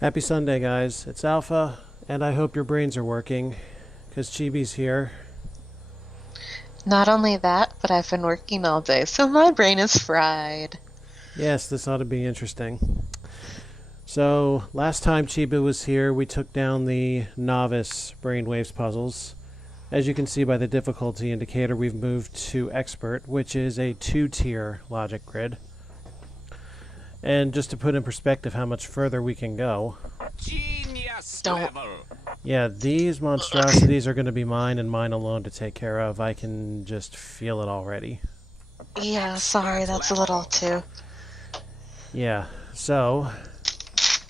Happy Sunday, guys. It's Alpha, and I hope your brains are working, because Chibi's here. Not only that, but I've been working all day, so my brain is fried. Yes, this ought to be interesting. So, last time Chibi was here, we took down the novice Brainwaves puzzles. As you can see by the difficulty indicator, we've moved to Expert, which is a 2-tier logic grid. And just to put in perspective how much further we can go. Genius Don't. level. Yeah, these monstrosities are going to be mine and mine alone to take care of. I can just feel it already. Yeah, sorry, that's a little too. Yeah, so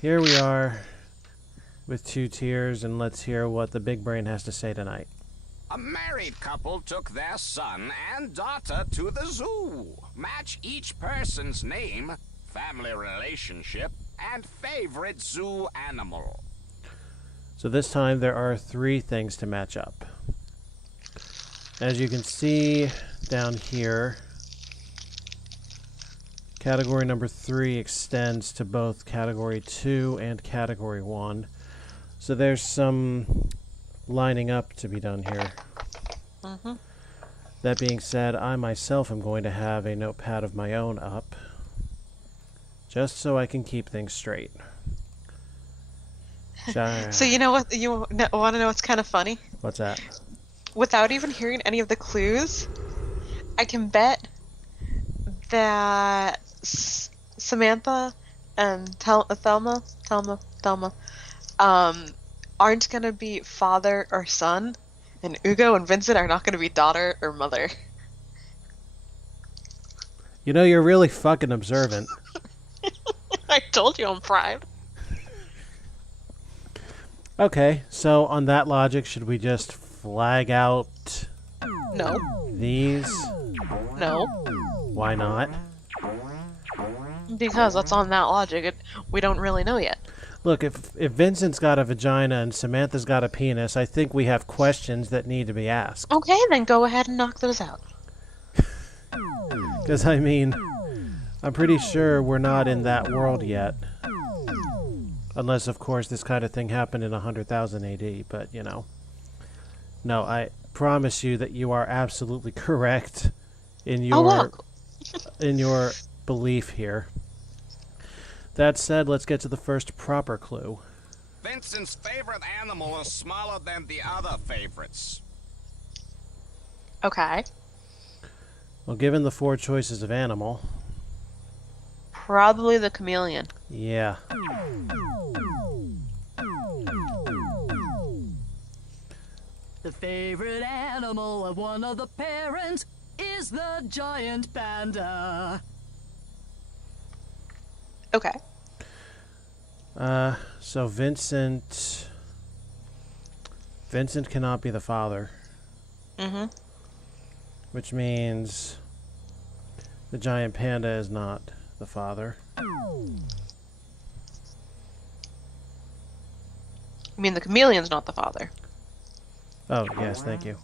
here we are with 2 tiers, and let's hear what the big brain has to say tonight. A married couple took their son and daughter to the zoo. Match each person's name, family relationship, and favorite zoo animal. So this time there are 3 things to match up. As you can see down here, category number 3 extends to both category 2 and category 1. So there's some lining up to be done here. That being said, I myself am going to have a notepad of my own up, just so I can keep things straight. So you know what? You want to know what's kind of funny? What's that? Without even hearing any of the clues, I can bet that Samantha and Thelma, aren't gonna be father or son, and Ugo and Vincent are not gonna be daughter or mother. You know, you're really fucking observant. I told you I'm fried. Okay, so on that logic, should we just flag out No, these? no, Why not? because that's on that logic. We don't really know yet. Look, if Vincent's got a vagina and Samantha's got a penis, I think we have questions that need to be asked. Okay, then go ahead and knock those out. Because, I mean, I'm pretty sure we're not in that world yet. Unless, of course, this kind of thing happened in 100,000 AD, but, you know. No, I promise you that you are absolutely correct in your, look. in your belief here. That said, let's get to the first proper clue. Vincent's favorite animal is smaller than the other favorites. Okay. Well, given the 4 choices of animal, Probably the chameleon. yeah. The favorite animal of one of the parents is the giant panda. Okay. So Vincent cannot be the father, which means the giant panda is not the father. You mean the chameleon's not the father? Oh, yes, thank you.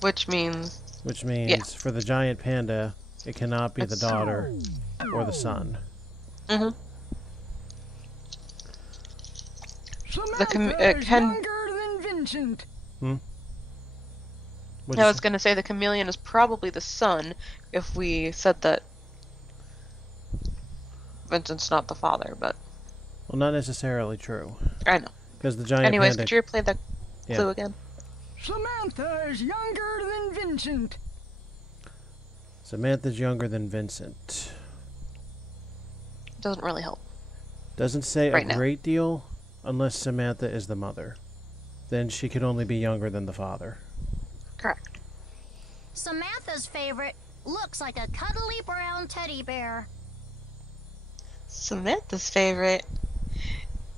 Which means... Which means for the giant panda, it cannot be the daughter or the son. Samantha's younger than Vincent. What'd I you was say? going to say the chameleon is probably the son if we said that Vincent's not the father, but Well, not necessarily true. I know. Because the giant Anyways, panda... could you replay the Yeah. clue again? Samantha's younger than Vincent. Samantha's younger than Vincent. Doesn't really help. Doesn't say Right a now. great deal unless Samantha is the mother. Then she could only be younger than the father. Correct. Samantha's favorite looks like a cuddly brown teddy bear. Samantha's favorite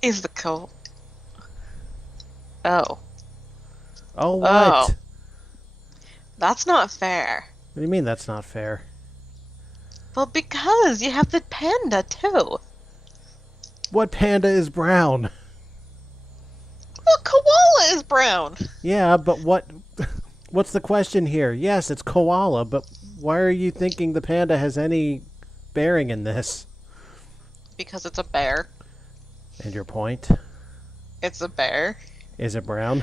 is the coat. Oh. Oh, what? Oh. That's not fair. What do you mean that's not fair? Well, because you have the panda, too. What panda is brown? Well, koala is brown. Yeah, but what's the question here? Yes, it's koala, but why are you thinking the panda has any bearing in this? because it's a bear. And your point? It's a bear. Is it brown?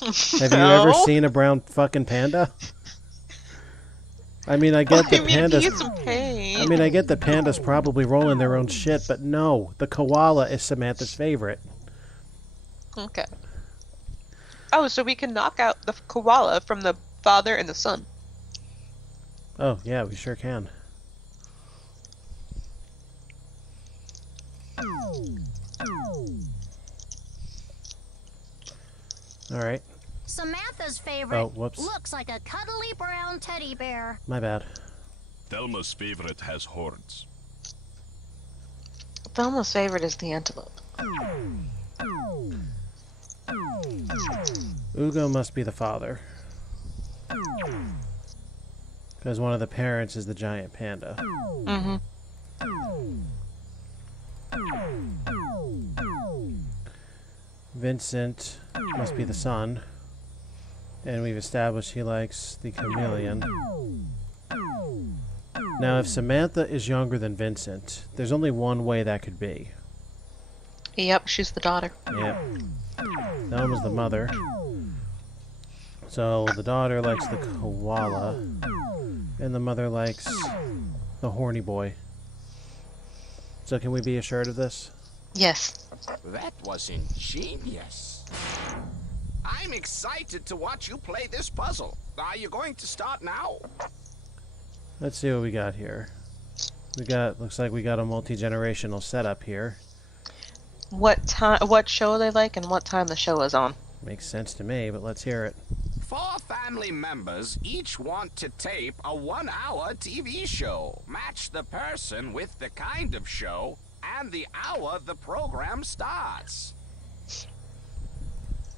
Have you ever seen a brown fucking panda? I mean, I get the pandas. He's in pain. I mean, I get the pandas probably rolling their own shit, but no, the koala is Samantha's favorite. Okay. Oh, so we can knock out the koala from the father and the son. Oh, yeah, we sure can. Alright. Samantha's favorite Oh, whoops. looks like a cuddly brown teddy bear. My bad. Thelma's favorite has horns. Thelma's favorite is the antelope. Ugo must be the father. Because one of the parents is the giant panda. Mm-hmm. Vincent must be the son. And we've established he likes the chameleon. Now, if Samantha is younger than Vincent, there's only one way that could be. Yep, she's the daughter. Yep. Thelma's the mother. So the daughter likes the koala, and the mother likes the horny boy. So can we be assured of this? Yes. That was ingenious. I'm excited to watch you play this puzzle. Are you going to start now? Let's see what we got here. Looks like we got a multi-generational setup here. What show they like and what time the show is on. Makes sense to me, but let's hear it. 4 family members each want to tape a 1-hour TV show. Match the person with the kind of show and the hour the program starts.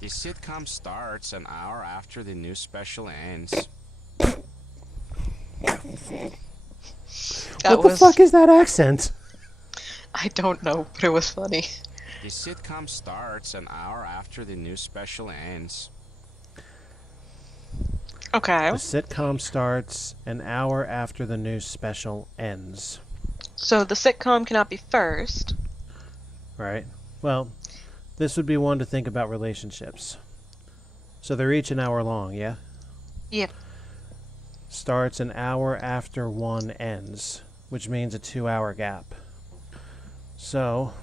The sitcom starts an hour after the news special ends. What the fuck is that accent? I don't know, but it was funny. The sitcom starts an hour after the news special ends. Okay. The sitcom starts an hour after the news special ends. So the sitcom cannot be first. Right. Well, this would be one to think about relationships. So they're each an hour long, yeah? Yep. Starts an hour after one ends, which means a 2-hour gap. So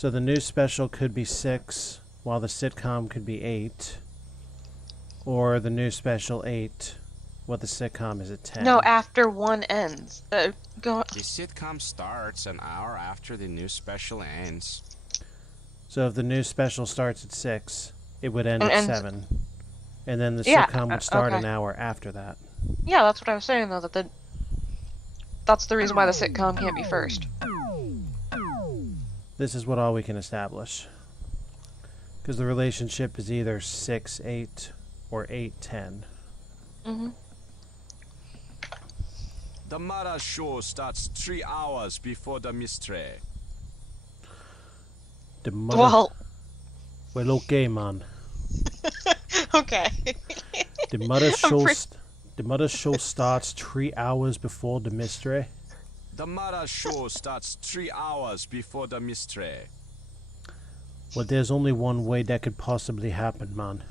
the news special could be 6, while the sitcom could be 8. Or the news special 8, while the sitcom is at 10. No, after one ends. Go. The sitcom starts an hour after the news special ends. So if the news special starts at 6, it would end at And- 7. And then the Yeah, sitcom would start okay. an hour after that. Yeah, that's what I was saying though. That's the reason why the sitcom can't be first. This is what all we can establish. Because the relationship is either 6-8 or 8-10. Mm-hmm. The Mara show starts 3 hours before the mystery. The mother... Well, okay, man. okay. The mother show... pretty- The mother show starts 3 hours before the mystery. The Mara show starts 3 hours before the mystery. Well, there's only one way that could possibly happen, man.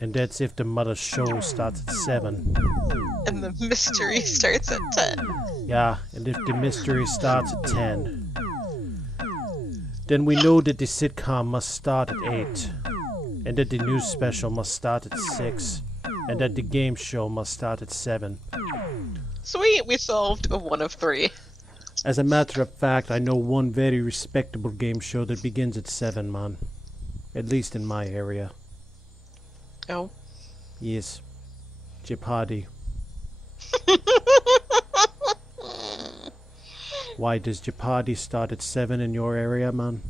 And that's if the mother show starts at 7. And the mystery starts at 10. Yeah, and if the mystery starts at 10, then we know that the sitcom must start at 8, and that the news special must start at 6, and that the game show must start at 7. Sweet, we solved a 1 of 3. As a matter of fact, I know one very respectable game show that begins at 7, man. At least in my area. Oh. Yes. Jeopardy. Why does Jeopardy start at 7 in your area, man?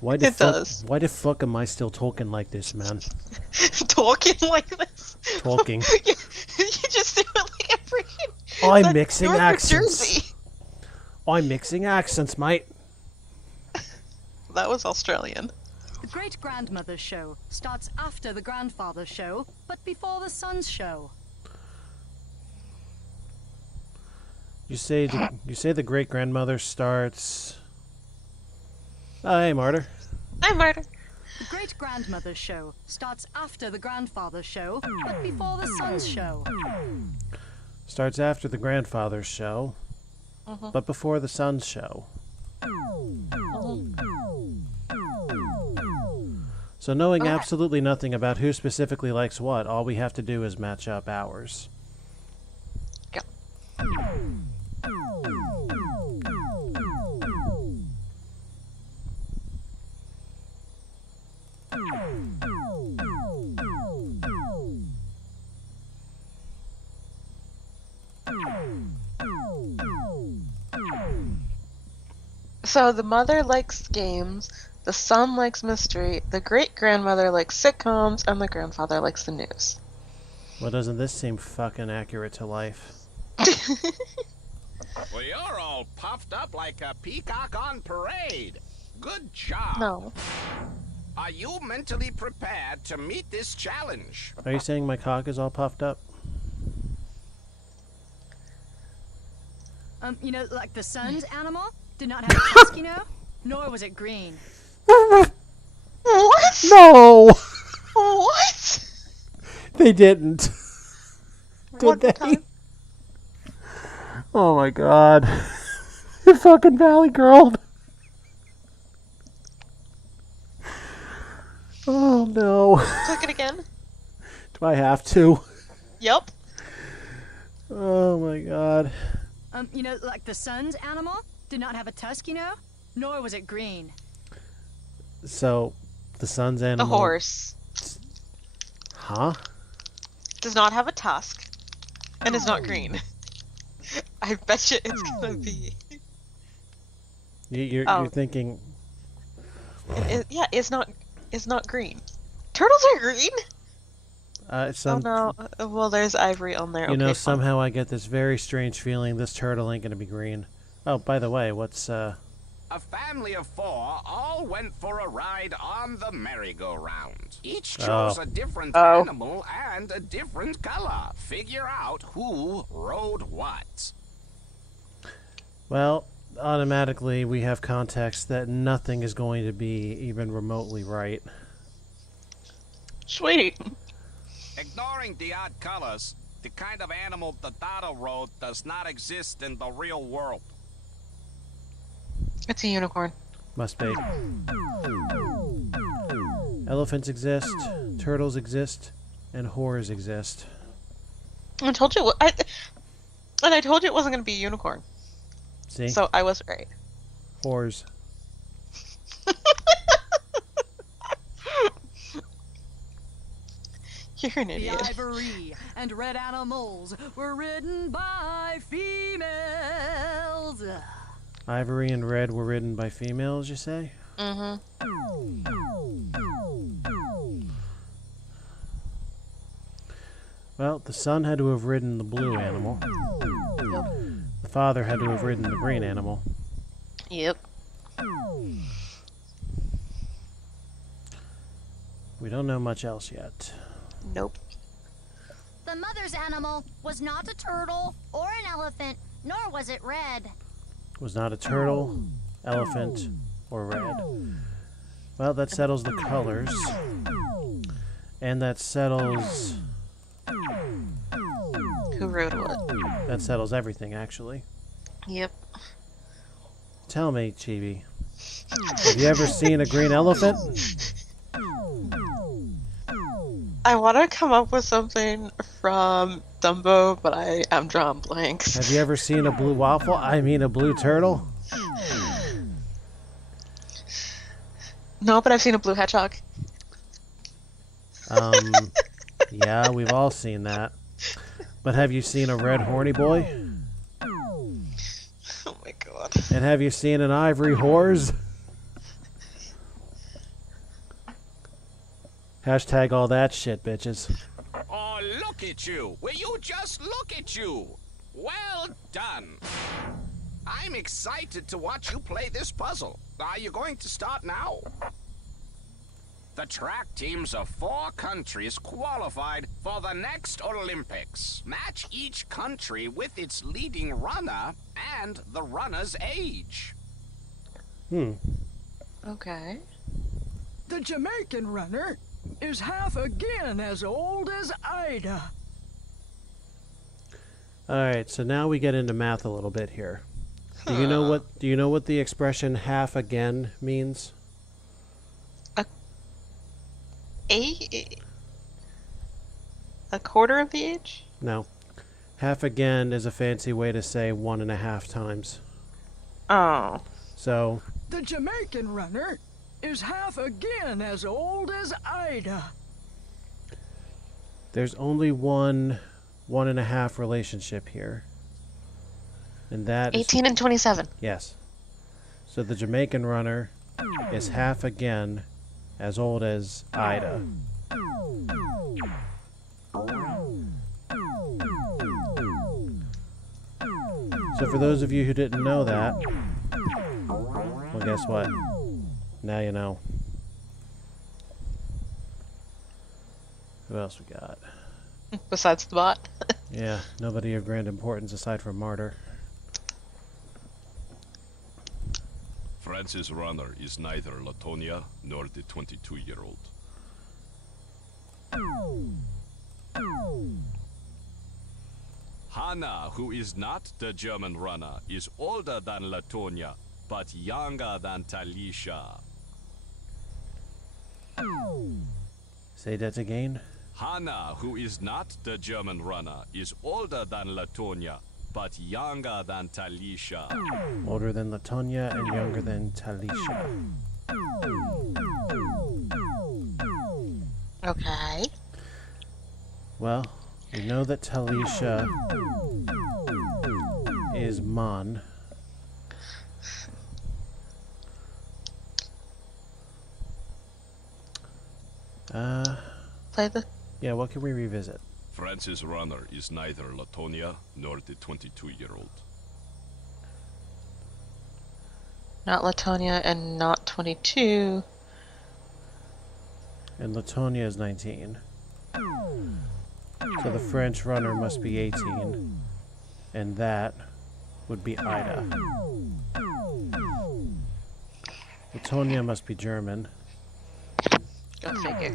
Why the It does. Why the fuck am I still talking like this, man? Talking like this. Talking. you just do it like every. I'm like mixing North accents. Jersey. I'm mixing accents, mate. That was Australian. The great-grandmother's show starts after the grandfather's show, but before the son's show. You say the great grandmother starts. Oh, hey, Martyr. I'm Martyr. The great-grandmother's show starts after the grandfather's show, but before the son's show. Starts after the grandfather's show, but before the son's show. So knowing absolutely nothing about who specifically likes what, all we have to do is match up hours. Go. So the mother likes games, the son likes mystery, the great-grandmother likes sitcoms, and the grandfather likes the news. Well, doesn't this seem fucking accurate to life? Well, you're all puffed up like a peacock on parade. Good job. No. Are you mentally prepared to meet this challenge? Are you saying my cock is all puffed up? You know, like the sun's animal did not have a tusk, you know? Nor was it green. What? No! What? They didn't. Did One they? time. Oh my god. You fucking Valley Girl. Oh no. Click it again. Do I have to? Yep. Oh my god. You know, like the sun's animal did not have a tusk, you know? Nor was it green. So, the son's The animal... horse Huh? does not have a tusk and is not green. I bet you it's gonna be. You're thinking... Yeah, it's not green. Turtles are green. Oh no. Well, there's ivory on there. You know, Okay, somehow I get this very strange feeling this turtle ain't gonna be green. Oh, by the way, what's A family of 4 all went for a ride on the merry-go-round. Each chose a different animal and a different color. Figure out who rode what. Well, automatically we have context that nothing is going to be even remotely right. Sweet. Ignoring the odd colors, the kind of animal the Dada rode does not exist in the real world. It's a unicorn. Must be. Elephants exist, turtles exist, and whores exist. I told you. I told you it wasn't gonna be a unicorn. See? So I was right. Whores. You're an The idiot. ivory and red animals were ridden by females. Ivory and red were ridden by females, you say? Mm-hmm. Well, the son had to have ridden the blue animal. Yep. The father had to have ridden the green animal. Yep. We don't know much else yet. Nope. The mother's animal was not a turtle or an elephant, nor was it red. Was not a turtle, elephant, or red. Well, that settles the colors. And that settles... Who wrote what? That settles everything, actually. Yep. Tell me, Chibi. Have you ever seen a green elephant? I want to come up with something from Dumbo, but I am drawing blanks. Have you ever seen a blue waffle? I mean a blue turtle? No, but I've seen a blue hedgehog. Yeah, we've all seen that. But have you seen a red horny boy? Oh my god. And have you seen an ivory horse? Hashtag all that shit, bitches. Oh, look at you! Will you just look at you? Well done! I'm excited to watch you play this puzzle. Are you going to start now? The track teams of 4 countries qualified for the next Olympics. Match each country with its leading runner and the runner's age. Okay. The Jamaican runner is half again as old as Ida. Alright, so now we get into math a little bit here. Do you know what the expression half again means? A quarter of the age? No. Half again is a fancy way to say 1.5 times. Oh. So, The Jamaican runner is half again as old as Ida. there's only 1.5 relationship here. And that is 18 and 27. yes. So the Jamaican runner is half again as old as Ida. So for those of you who didn't know that, well, guess what? Now you know. Who else we got? Besides the bot. Yeah, nobody of grand importance aside from Martyr. Francis Runner is neither Latonia nor the 22-year-old. Hannah, who is not the German runner, is older than Latonia, but younger than Talisha. Say that again. Hannah, who is not the German runner, is older than Latonia, but younger than Talisha. Older than Latonia and younger than Talisha. Okay. Well, we know that Talisha is Mon. Play the... Yeah, what can we revisit? Francis Runner is neither Latonia nor the 22-year-old. Not Latonia and not 22. And Latonia is 19. So the French runner must be 18. And that would be Ida. Latonia must be German. Go figure.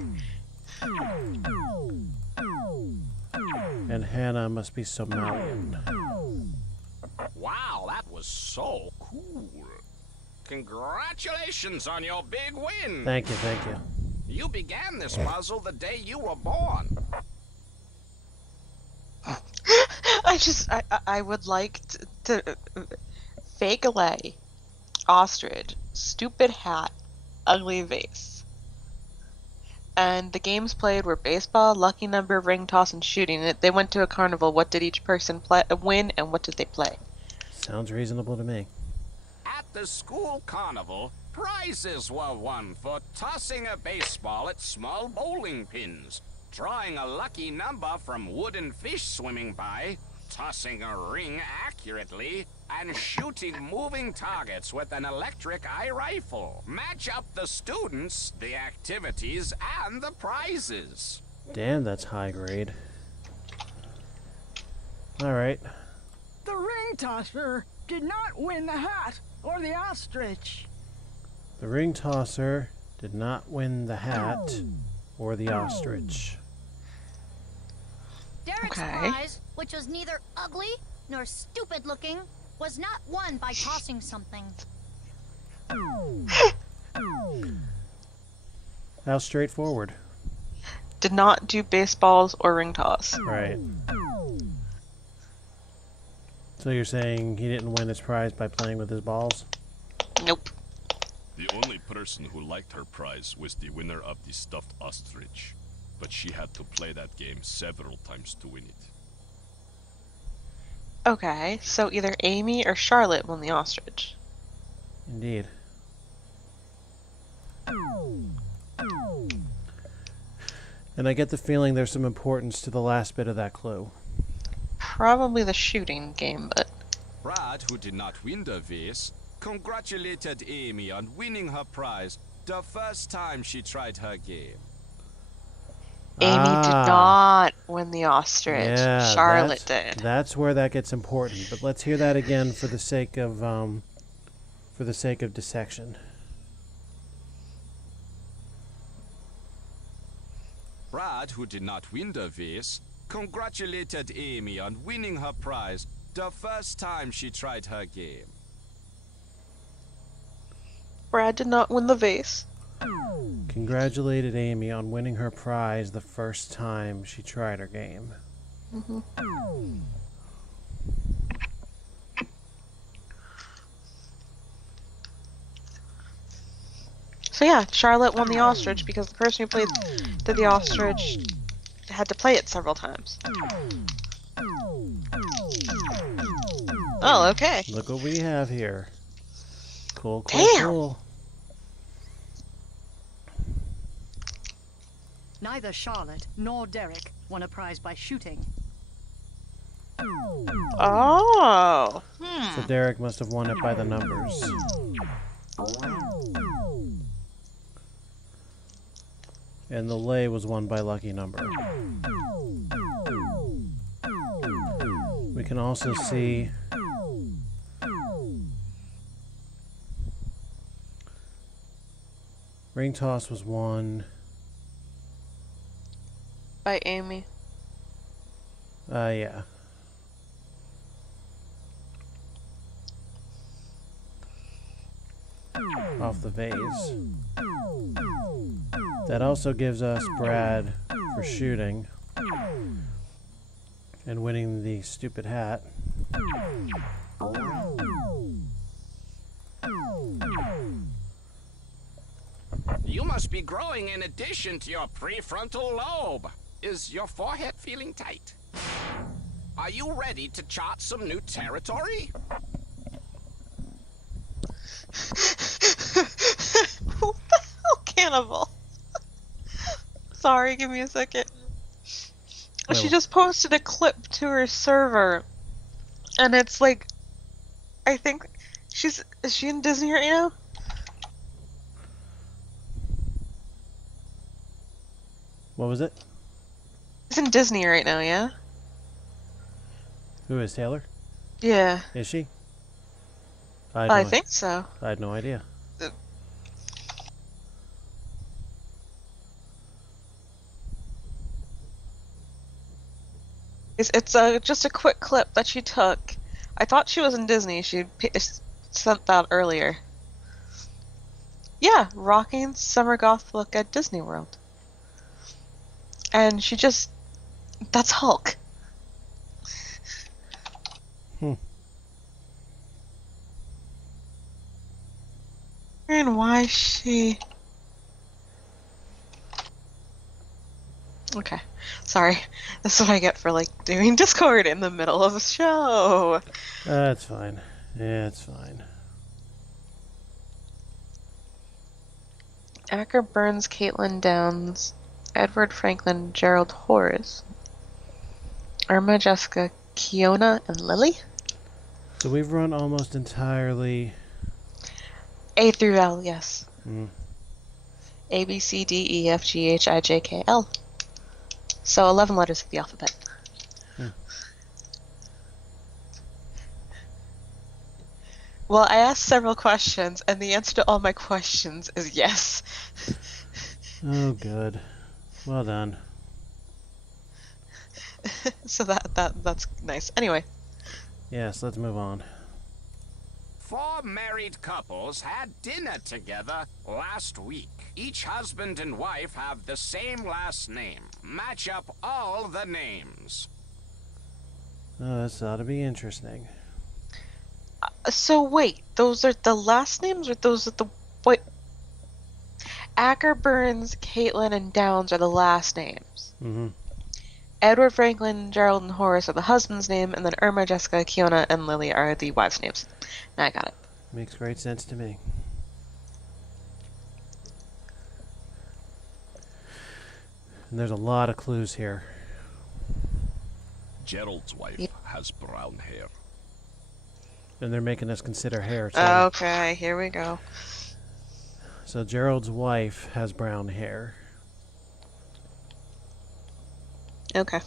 And Hannah must be Somalian. Wow, that was so cool. Congratulations on your big win. Thank you, thank you. You began this puzzle the day you were born. I would like to fake lay, ostrich, stupid hat, ugly vase. And the games played were baseball, lucky number, ring toss, and shooting. They went to a carnival. What did each person win, and what did they play? Sounds reasonable to me. At the school carnival, prizes were won for tossing a baseball at small bowling pins, drawing a lucky number from wooden fish swimming by, tossing a ring accurately, and shooting moving targets with an electric eye rifle. Match up the students, the activities, and the prizes. Damn, that's high grade. Alright. The ring tosser did not win the hat or the ostrich. The ring tosser did not win the hat or the ostrich. Derek's Okay. prize, which was neither ugly nor stupid looking, was not won by tossing something. How straightforward. Did not do baseballs or ring toss. Right. So you're saying he didn't win his prize by playing with his balls? Nope. The only person who liked her prize was the winner of the stuffed ostrich, but she had to play that game several times to win it. Okay, so either Amy or Charlotte won the ostrich. Indeed. And I get the feeling there's some importance to the last bit of that clue. Probably the shooting game, but... Brad, who did not win the vase, congratulated Amy on winning her prize the first time she tried her game. Amy did not win the ostrich. Yeah, Charlotte did. That's where that gets important. But let's hear that again for the sake of dissection. Brad, who did not win the vase, congratulated Amy on winning her prize the first time she tried her game. Brad did not win the vase. Congratulated Amy on winning her prize the first time she tried her game. So yeah, Charlotte won the ostrich because the person who did the ostrich had to play it several times. Oh, okay. Look what we have here. Cool, cool, Damn. cool. Neither Charlotte nor Derek won a prize by shooting. Oh. So Derek must have won it by the numbers. And the lay was won by lucky number. We can also see ring toss was won. By Amy. Yeah. Off the vase. That also gives us Brad for shooting and winning the stupid hat. You must be growing in addition to your prefrontal lobe. Is your forehead feeling tight? Are you ready to chart some new territory? What the hell, Cannibal? Sorry, give me a second. Wait, She just posted a clip to her server, and it's like, I think is she in Disney right now? What was it? She's in Disney right now, yeah? Who is Taylor? Yeah. Is she? I think so. I had no idea. It's just a quick clip that she took. I thought she was in Disney. She sent that earlier. Yeah, rocking summer goth look at Disney World. And she just... That's Hulk. And why is she... Okay. Sorry. That's what I get for, like, doing Discord in the middle of a show. That's fine. Yeah, it's fine. Acker, Burns, Caitlin, Downs, Edward, Franklin, Gerald, Horace, Irma, Jessica, Kiona, and Lily? So we've run almost entirely... A through L, yes. Mm. A, B, C, D, E, F, G, H, I, J, K, L. So 11 letters of the alphabet. Well, I asked several questions, and the answer to all my questions is yes. Oh, good. Well done. So that's nice. Anyway. Yes, let's move on. 4 married couples had dinner together last week. Each husband and wife have the same last name. Match up all the names. Oh, this ought to be interesting. So wait, those are the last names, or those are the... Wait. Acker, Burns, Caitlin, and Downs are the last names. Mm-hmm. Edward, Franklin, Gerald, and Horace are the husband's name, and then Irma, Jessica, Kiona, and Lily are the wives' names. I got it. Makes great sense to me. And there's a lot of clues here. Gerald's wife has brown hair. And they're making us consider hair, too. Okay, here we go. So Gerald's wife has brown hair. Okay.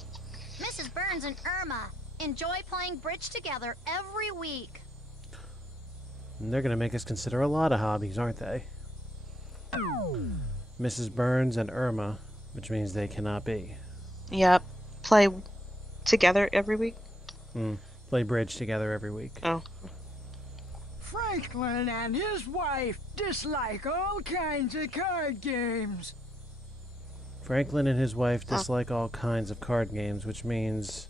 Mrs. Burns and Irma enjoy playing bridge together every week. And they're going to make us consider a lot of hobbies, aren't they? Mrs. Burns and Irma, which means they cannot be. Yep. Play together every week? Play bridge together every week. Oh. Franklin and his wife dislike all kinds of card games. Franklin and his wife dislike all kinds of card games, which means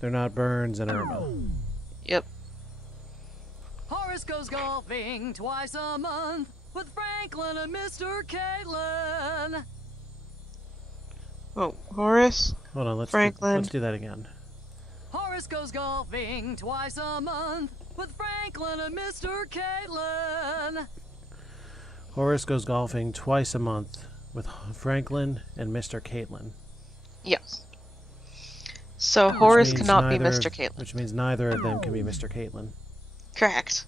they're not Burns and Irma. Yep. Horace goes golfing twice a month with Franklin and Mr. Caitlin. Oh, Horace? Hold on, Franklin. let's do that again. Horace goes golfing twice a month with Franklin and Mr. Caitlin. Horace goes golfing twice a month with Franklin and Mr. Caitlin. Yes. So Which Horace means cannot be neither Mr. of- Caitlin. Which means neither of them can be Mr. Caitlin. Correct.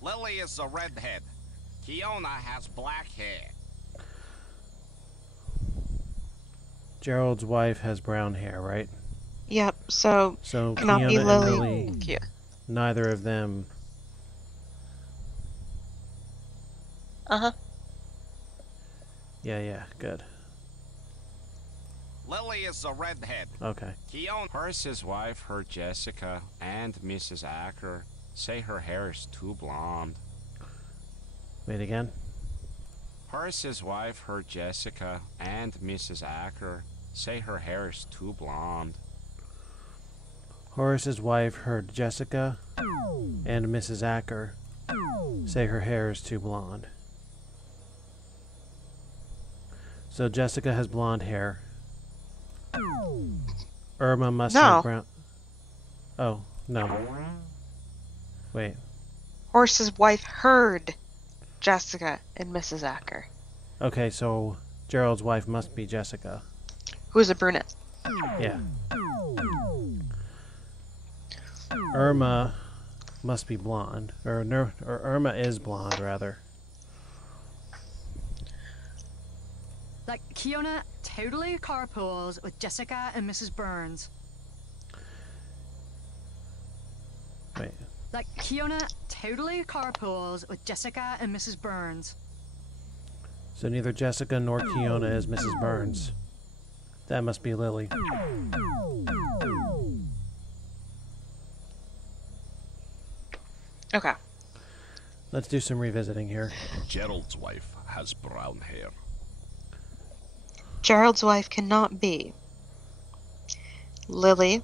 Lily is a redhead. Kiona has black hair. Gerald's wife has brown hair, right? Yep. So So cannot Kiona be and Lily. Lily, Yeah. neither of them. Uh-huh. Yeah, good. Lily is a redhead. Okay. Kiona. Horace's wife, her Jessica, and Mrs. Acker say her hair is too blonde. Wait again. Horace's wife, her Jessica, and Mrs. Acker say her hair is too blonde. Horace's wife heard Jessica and Mrs. Acker say her hair is too blonde. So Jessica has blonde hair. Irma must No. have brown. Oh, no. Wait. Horace's wife heard Jessica and Mrs. Acker, Okay, so Gerald's wife must be Jessica. who is a brunette. Yeah. Irma must be blonde. Or Irma is blonde, rather. Like, Kiona totally carpools with Jessica and Mrs. Burns. Wait. Like, Kiona totally carpools with Jessica and Mrs. Burns. So neither Jessica nor Kiona is Mrs. Burns. That must be Lily. Okay. Let's do some revisiting here. Gerald's wife has brown hair. Gerald's wife cannot be Lily,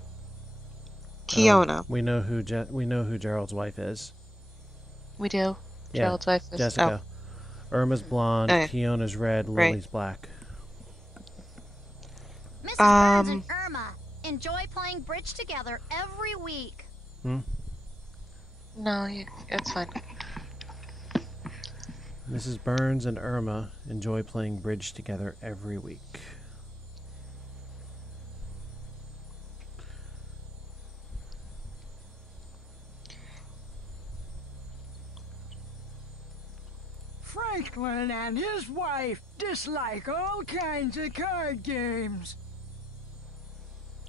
Kiona. We know who Gerald's wife is. We do. Yeah, Gerald's wife is Jessica. Irma's blonde, Okay. Kiona's red, Right. Lily's black. Mrs. Burns and Irma enjoy playing bridge together every week. No, it's fine. Mrs. Burns and Irma enjoy playing bridge together every week. Franklin and his wife dislike all kinds of card games.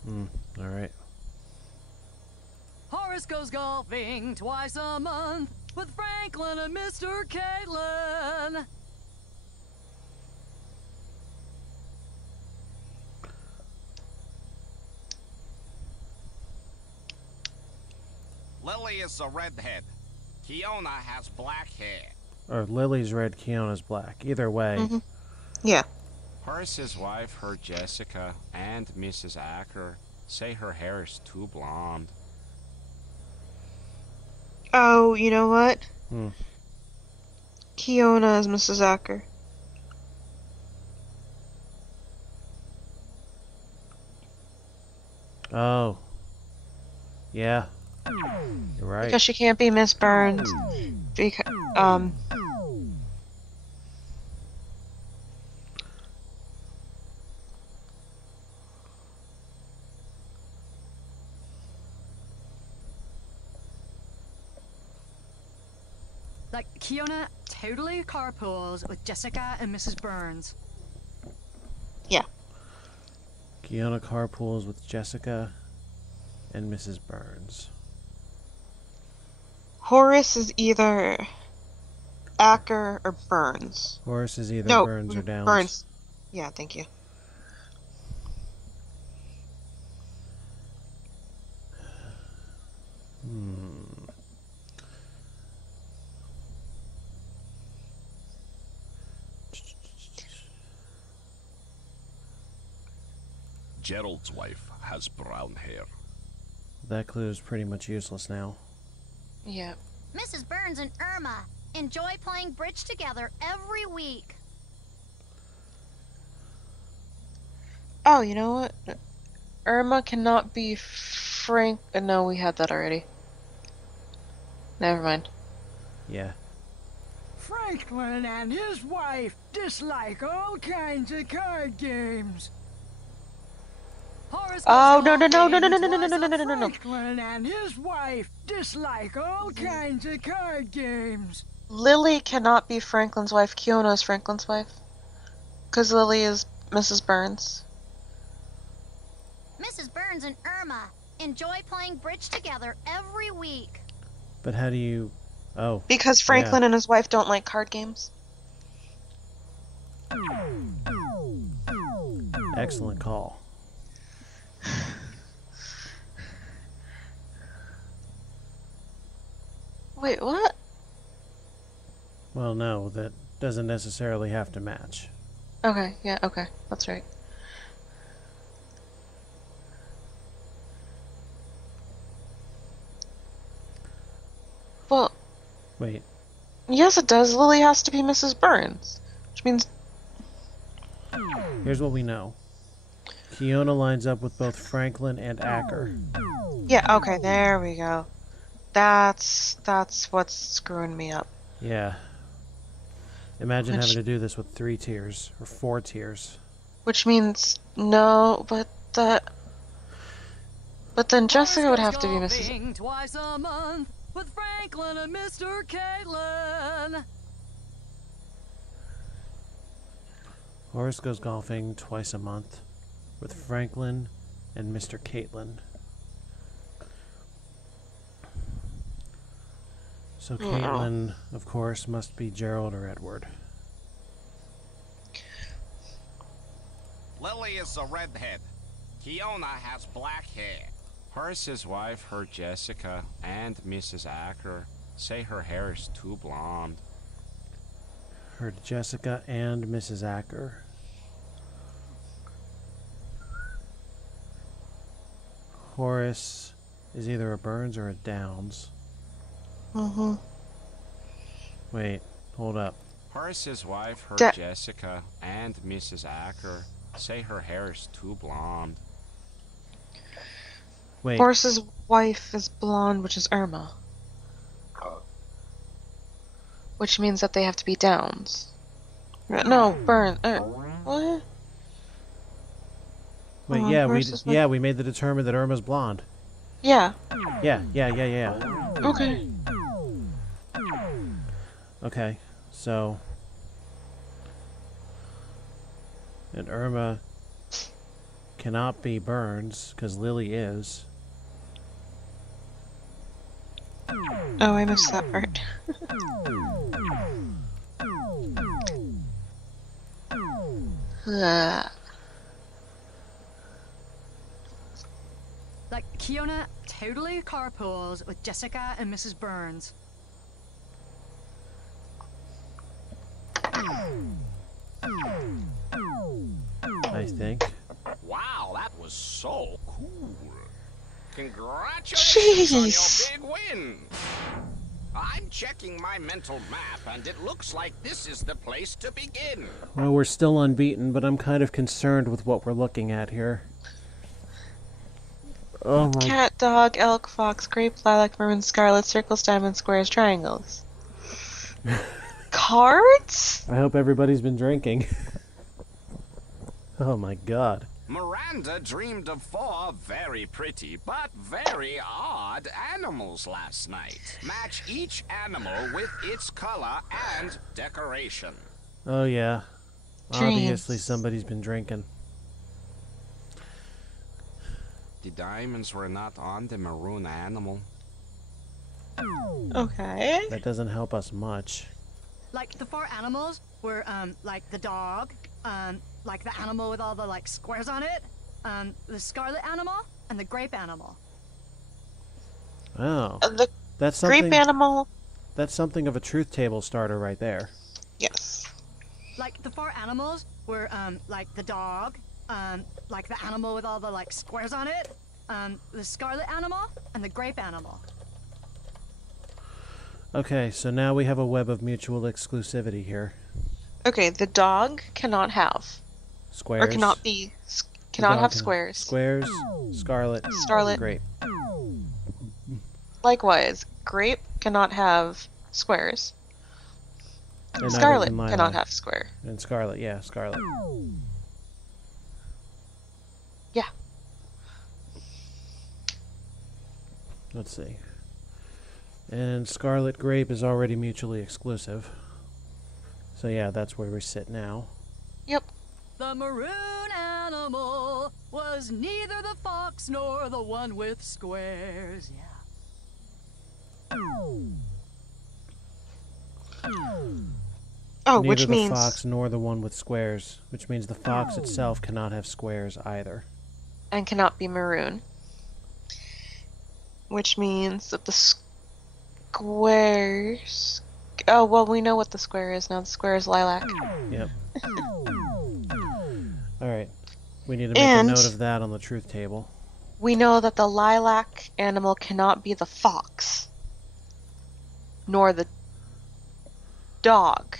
All right. Horace goes golfing twice a month with Franklin and Mr. Caitlin. Lily is a redhead. Kiona has black hair. Or Lily's red, Kiona's black. Either way. Yeah. Horace's wife, her Jessica, and Mrs. Acker say her hair is too blonde. Oh, you know what? Hmm. Kiona is Mrs. Acker. Oh. Yeah. You're right. Because she can't be Miss Burns. Because, Like, Kiona totally carpools with Jessica and Mrs. Burns. Yeah. Kiona carpools with Jessica and Mrs. Burns. Horace is either Acker or Burns. Horace is either No, Burns or Downs. Burns. Yeah, thank you. Gerald's wife has brown hair. That clue is pretty much useless now. Yeah. Mrs. Burns and Irma enjoy playing bridge together every week. Oh, you know what? Irma cannot be Frank. No, we had that already. Never mind. Yeah. Franklin and his wife dislike all kinds of card games. Horace Oh, goes no, no, no, no, no, golfing no, no, no, twice no, a no, no, no, no. Franklin and his wife dislike all kinds of card games. Lily cannot be Franklin's wife. Kiona is Franklin's wife. Because Lily is Mrs. Burns. Mrs. Burns and Irma enjoy playing bridge together every week. But how do you... Oh, Because Franklin and his wife don't like card games. excellent call. Wait, what? Well, no, that doesn't necessarily have to match. Okay, yeah, okay. That's right. Well, Wait, yes it does. Lily has to be Mrs. Burns. Which means... here's what we know. Kiona lines up with both Franklin and Acker. Yeah, okay, there we go. That's what's screwing me up. Yeah. Imagine Which- having to do this with 3 tiers, or 4 tiers. Which means no, but then Jessica would have to be Mrs. Golfing twice a month with Franklin and Mr. Caitlin. Horace goes golfing twice a month with Franklin and Mr. Caitlin. So Caitlin, of course, must be Gerald or Edward. Lily is a redhead. Kiona has black hair. Horace's wife, her Jessica, and Mrs. Acker say her hair is too blonde. Her Jessica and Mrs. Acker. Horace is either a Burns or a Downs. Mm-hmm. Wait, hold up. Horace's wife, her Da- Jessica, and Mrs. Acker say her hair is too blonde. Wait, Horace's wife is blonde, which is Irma. Which means that they have to be Downs. No, Burn. What? wait, Hold on, yeah, Horace's wife- we made the determined that Irma's blonde. Yeah. Yeah. Okay. Okay, so... And Irma cannot be Burns, because Lily is. Oh, I missed that part. Ugh. Like, Kiona totally carpools with Jessica and Mrs. Burns. I think. Wow, that was so cool. Congratulations Jeez. on your big win. I'm checking my mental map, and it looks like this is the place to begin. Well, we're still unbeaten, but I'm kind of concerned with what we're looking at here. Oh my... Cat, dog, elk, fox, grape, lilac, maroon, scarlet, circles, diamonds, squares, triangles. Cards? I hope everybody's been drinking. Oh my god. Miranda dreamed of 4 very pretty but very odd animals last night. Match each animal with its color and decoration. Oh yeah. Dreams. Obviously somebody's been drinking. The diamonds were not on the maroon animal. Okay. That doesn't help us much. Like the 4 animals were like the dog, like the animal with all the like squares on it, the scarlet animal, and the grape animal. Oh. The That's something grape animal. that's something of a truth table starter right there. Yes. Like the 4 animals were like the dog, like the animal with all the like squares on it, the scarlet animal, and the grape animal. Okay, so now we have a web of mutual exclusivity here. Okay, the dog cannot have, Squares. or cannot dog have can- squares. Squares, scarlet, Scarlet. grape. Likewise, grape cannot have squares. And neither Scarlet can lilac. cannot have square. And scarlet, yeah, scarlet. Yeah. Let's see. And scarlet grape is already mutually exclusive. So yeah, that's where we sit now. Yep. The maroon animal was neither the fox nor the one with squares. Yeah. Oh, Neither which the means fox nor the one with squares, which means the fox itself cannot have squares either. and cannot be maroon. Which means that the squares. Oh well, we know what the square is now. The square is lilac. Yep. Alright. We need to make And- a note of that on the truth table. We know that the lilac animal cannot be the fox, nor the dog.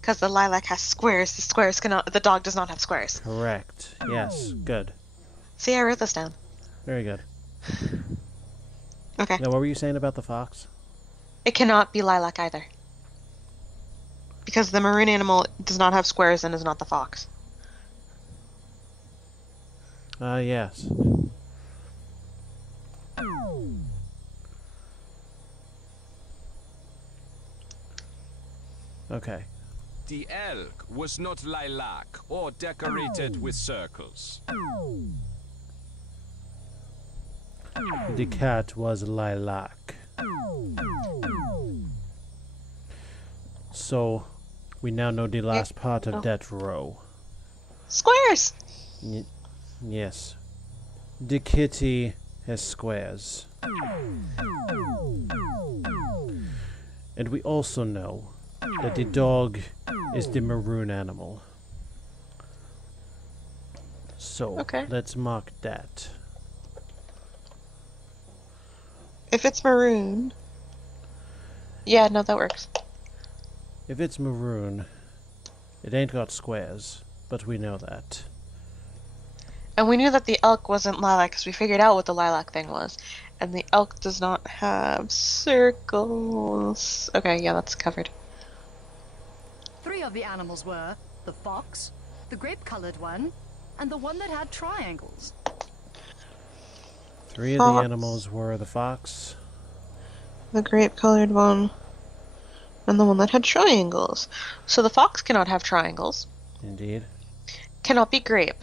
Because the lilac has squares, the dog does not have squares. Correct. Yes. Good. See, I wrote this down. Very good. Okay. Now, what were you saying about the fox? It cannot be lilac either. Because the maroon animal does not have squares and is not the fox. Yes. Okay. The elk was not lilac or decorated with circles. The cat was lilac. So, we now know the last part of that row. Squares! Yes. The kitty has squares. And we also know that the dog is the maroon animal. So, Okay. let's mark that. If it's maroon... Yeah, no, that works. If it's maroon, it ain't got squares, but we know that. And we knew that the elk wasn't lilac because we figured out what the lilac thing was. And the elk does not have circles. Okay, yeah, that's covered. 3 of the animals were the fox, the grape-colored one, and the one that had triangles. 3 of Fox. the animals were the fox, The grape-colored one. And the one that had triangles. So the fox cannot have triangles. indeed. Cannot be grape.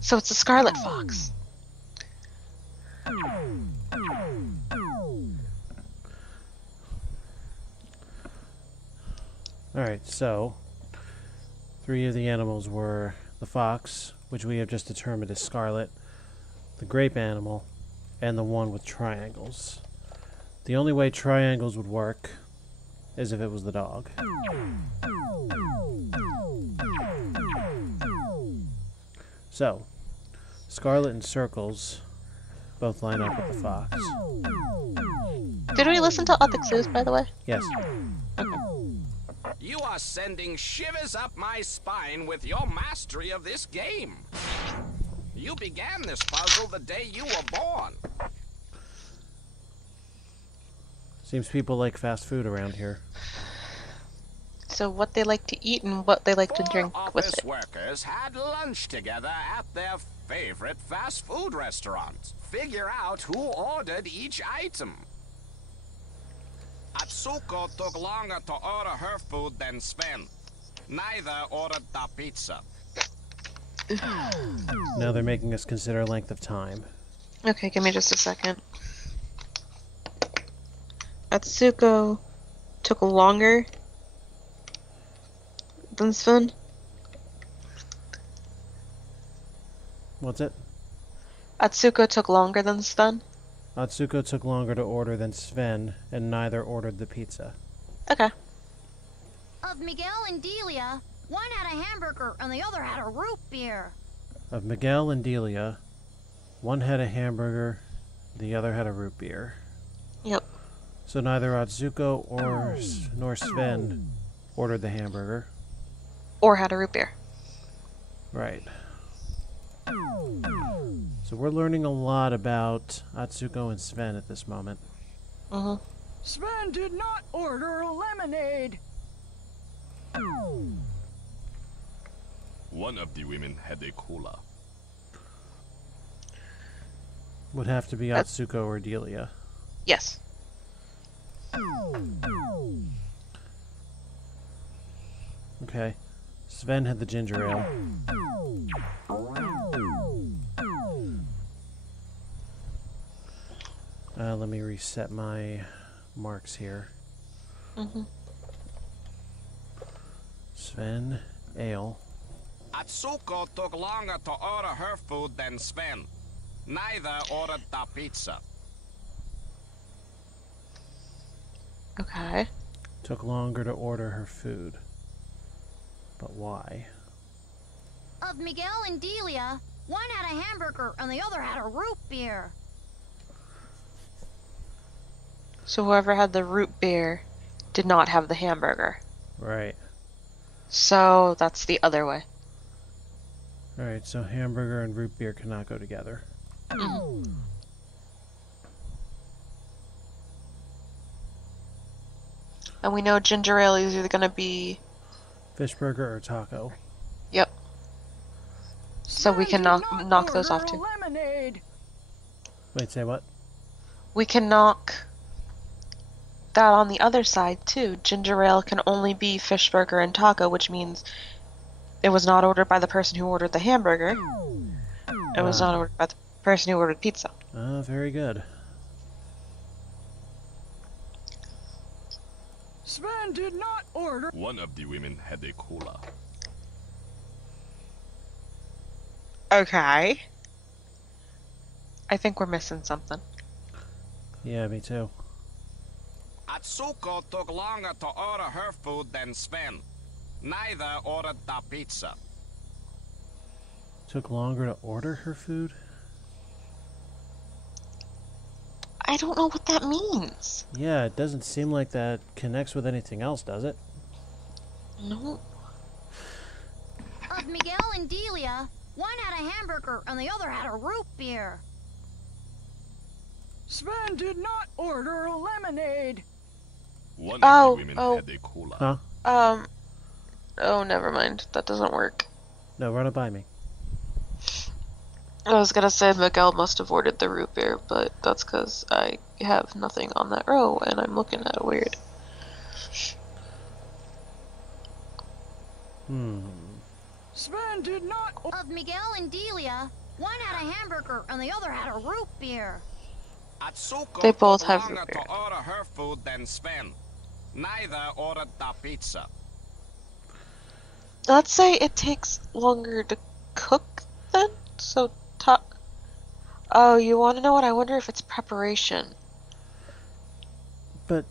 So it's a scarlet fox. Alright, so 3 of the animals were the fox, which we have just determined is scarlet, the grape animal, and the one with triangles. The only way triangles would work is if it was the dog. So, scarlet and circles both line up with the fox. Did we listen to AlphaPlays, by the way? Yes. You are sending shivers up my spine with your mastery of this game. You began this puzzle the day you were born. Seems people like fast food around here. So what they like to eat and what they like to Four drink with office it. workers had lunch together at their favorite fast food restaurant. Figure out who ordered each item. Atsuko took longer to order her food than Sven. Neither ordered the pizza. Now they're making us consider length of time. Okay, give me just a second. Atsuko took longer than Sven. What's it? Atsuko took longer than Sven. Atsuko took longer to order than Sven, and neither ordered the pizza. Okay. Of Miguel and Delia, one had a hamburger and the other had a root beer. Of Miguel and Delia, one had a hamburger, the other had a root beer. Yep. So neither Atsuko nor Sven ordered the hamburger. Or had a root beer. Right. So we're learning a lot about Atsuko and Sven at this moment. Mm-hmm. Sven did not order lemonade. One of the women had a cola. Would have to be Atsuko or Delia. Yes. Okay. Sven had the ginger ale. Let me reset my marks here. Mm-hmm. Sven, ale. Atsuko took longer to order her food than Sven. Neither ordered the pizza. Okay. Took longer to order her food. But why? Of Miguel and Delia, one had a hamburger and the other had a root beer. So whoever had the root beer did not have the hamburger. Right. So that's the other way. Alright, so hamburger and root beer cannot go together. Mm-hmm. And we know ginger ale is either going to be... Fish burger or taco. Yep. So we can knock those off too. Lemonade. Wait, say what? We can knock that on the other side too. Ginger ale can only be fish burger and taco, which means it was not ordered by the person who ordered the hamburger. It was not ordered by the person who ordered pizza. Very good. Sven did not order. One of the women had a cola. Okay. I think we're missing something. Yeah, me too. Atsuko took longer to order her food than Sven. Neither ordered the pizza. Took longer to order her food? I don't know what that means. Yeah, it doesn't seem like that connects with anything else, does it? No. Of Miguel and Delia, one had a hamburger and the other had a root beer. Sven did not order lemonade. One Oh, of the women oh. had a cola. Huh? Oh, never mind. That doesn't work. No, run it by me. I was gonna say Miguel must have ordered the root beer, but that's because I have nothing on that row and I'm looking at it weird. Sven did not. Of Miguel and Delia, one had a hamburger and the other had a root beer. Atsuko They both took have longer root beer. to order her food than Sven. Neither ordered the pizza. Let's say it takes longer to cook then? So, oh, you want to know what? I wonder if it's preparation. But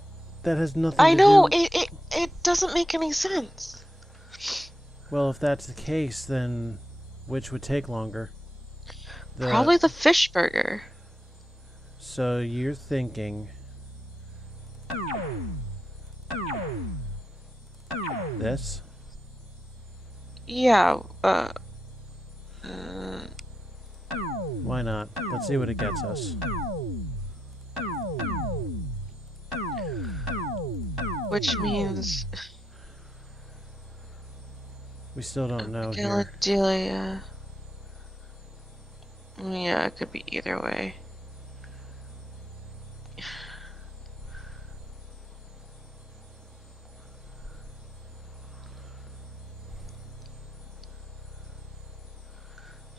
that has nothing I to know, do... it doesn't make any sense. Well, if that's the case, then which would take longer? Probably the fish burger. So you're thinking... this? Yeah, Why not? Let's see what it gets us. which means... We still don't know Miguel here. and Delia. Yeah, it could be either way.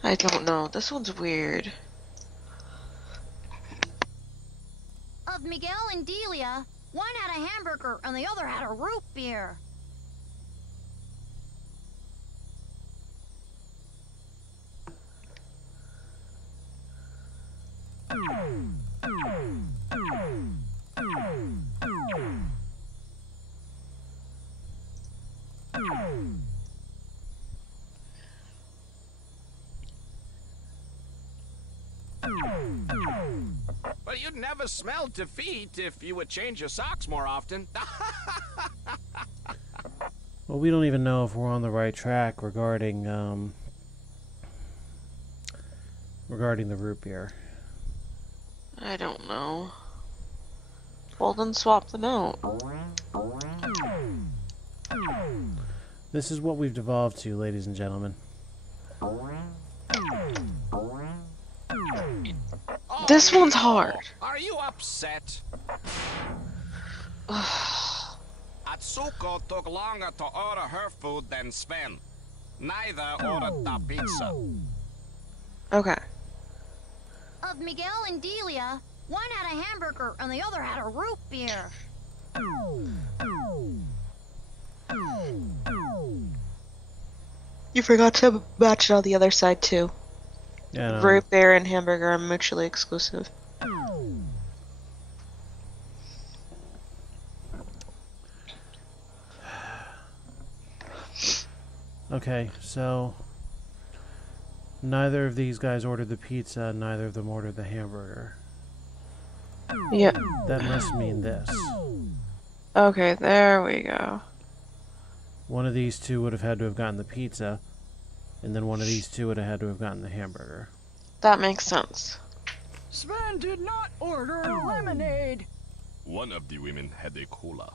I don't know. This one's weird. Of Miguel and Delia, one had a hamburger and the other had a root beer. But you'd never smell defeat if you would change your socks more often. Well, we don't even know if we're on the right track regarding regarding the root beer. I don't know. Well, then swap the note. This is what we've devolved to, ladies and gentlemen. This one's hard. Are you upset? Atsuko took longer to order her food than Sven. Neither ordered the pizza. Okay. Of Miguel and Delia, one had a hamburger and the other had a root beer. You forgot to match it on the other side too. Yeah, Root beer and hamburger are mutually exclusive. Okay, so neither of these guys ordered the pizza, neither of them ordered the hamburger. Yeah. That must mean this. Okay, there we go. One of these two would have had to have gotten the pizza, and then one of these two would have had to have gotten the hamburger. That makes sense. Sven did not order lemonade. One of the women had a cola.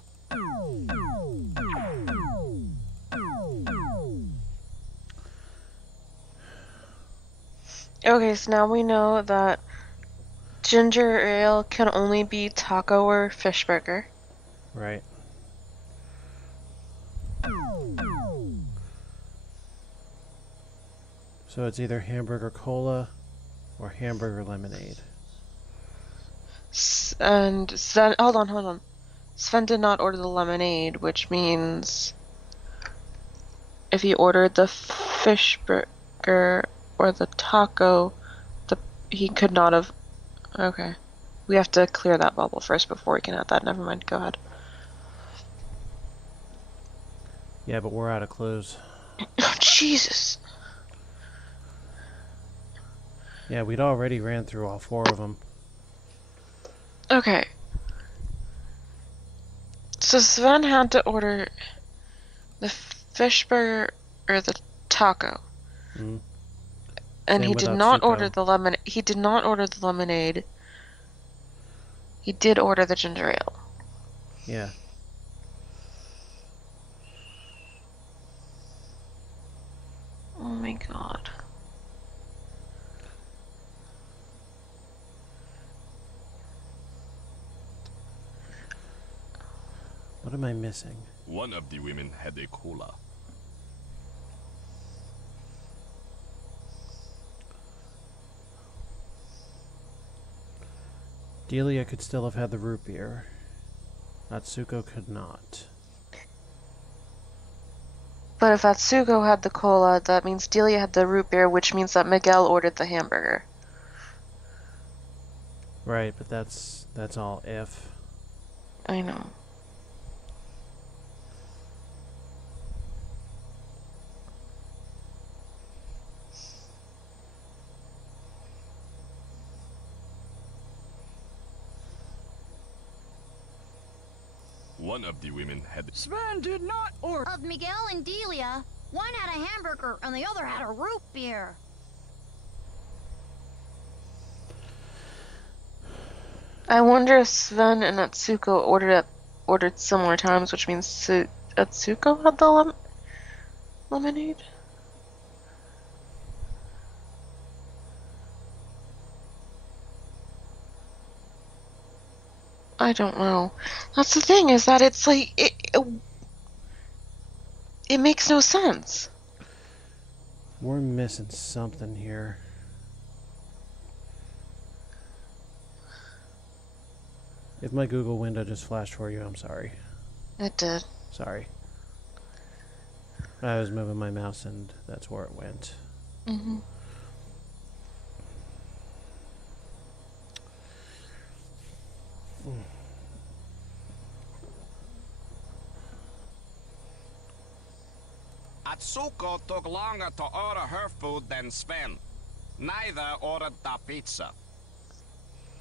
Okay, so now we know that ginger ale can only be taco or fish burger. Right. So it's either hamburger cola or hamburger lemonade. And Sven, hold on. Sven did not order the lemonade, which means if he ordered the fish burger or the taco, he could not have. Okay, we have to clear that bubble first before we can add that. Never mind. Go ahead. Yeah, but we're out of clues. Oh, Jesus. Yeah, we'd already ran through all four of them. Okay. So Sven had to order the fish burger or the taco. Mm. And Same he did with not Atsuko. order the lemon. He did not order the lemonade. He did order the ginger ale. Yeah. Oh my god. What am I missing? One of the women had a cola. Delia could still have had the root beer. Atsuko could not. But if Atsuko had the cola, that means Delia had the root beer, which means that Miguel ordered the hamburger. Right, but that's all if. I know. One of the women had... Sven did not order. Of Miguel and Delia, one had a hamburger and the other had a root beer. I wonder if Sven and Atsuko ordered similar times, which means Atsuko had the lemonade? I don't know. That's the thing, is that it's like it makes no sense. We're missing something here. If my Google window just flashed for you, I'm sorry. It did. Sorry. I was moving my mouse and that's where it went. Mm-hmm. Atsuko took longer to order her food than Sven. Neither ordered the pizza.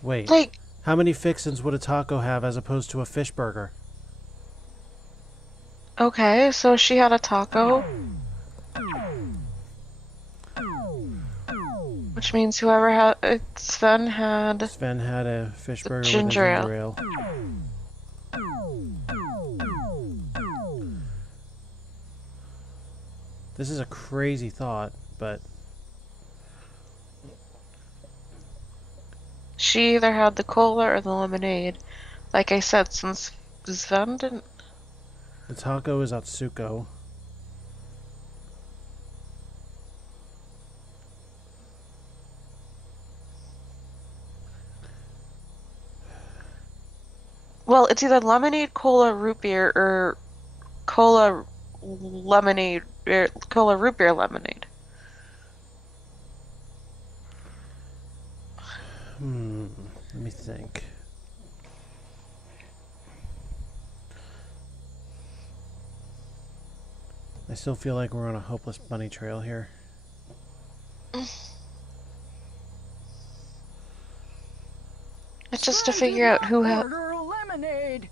Wait, Like, how many fixins would a taco have as opposed to a fish burger? okay, so she had a taco. Which means whoever had Sven had Sven had a fish burger with a ginger ale. ginger ale. This is a crazy thought, but She either had the cola or the lemonade. Like I said, since Sven didn't. the taco is Atsuko. Well, it's either lemonade, cola, root beer, or cola, lemonade, or cola, root beer, lemonade. Let me think. I still feel like we're on a hopeless bunny trail here. It's just to Sven did figure out not who had. order a lemonade.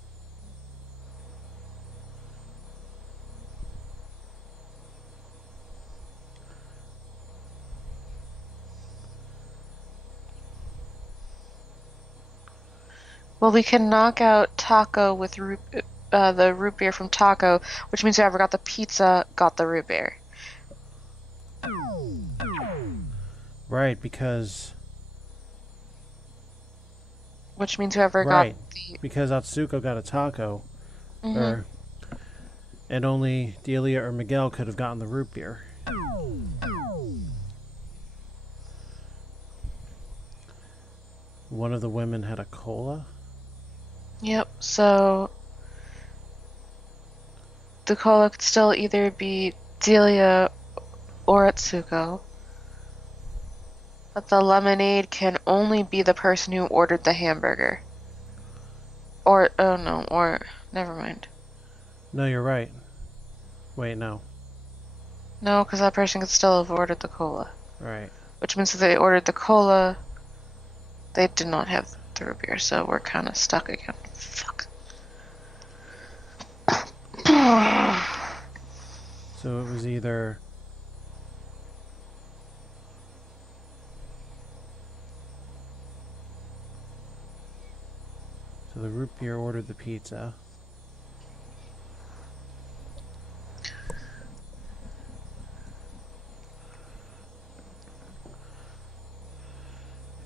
Well, we can knock out taco with the root beer from taco, which means whoever got the pizza got the root beer. Right, because Which means whoever right, got the. because Atsuko got a taco, Mhm. and only Delia or Miguel could have gotten the root beer. One of the women had a cola. Yep, so the cola could still either be Delia or Atsuko. But the lemonade can only be the person who ordered the hamburger. Or, oh no, or, never mind. No, you're right. Wait, no. No, because that person could still have ordered the cola. Right. Which means if they ordered the cola, they did not have the root beer, so we're kind of stuck again. Fuck. So it was either so the root beer ordered the pizza.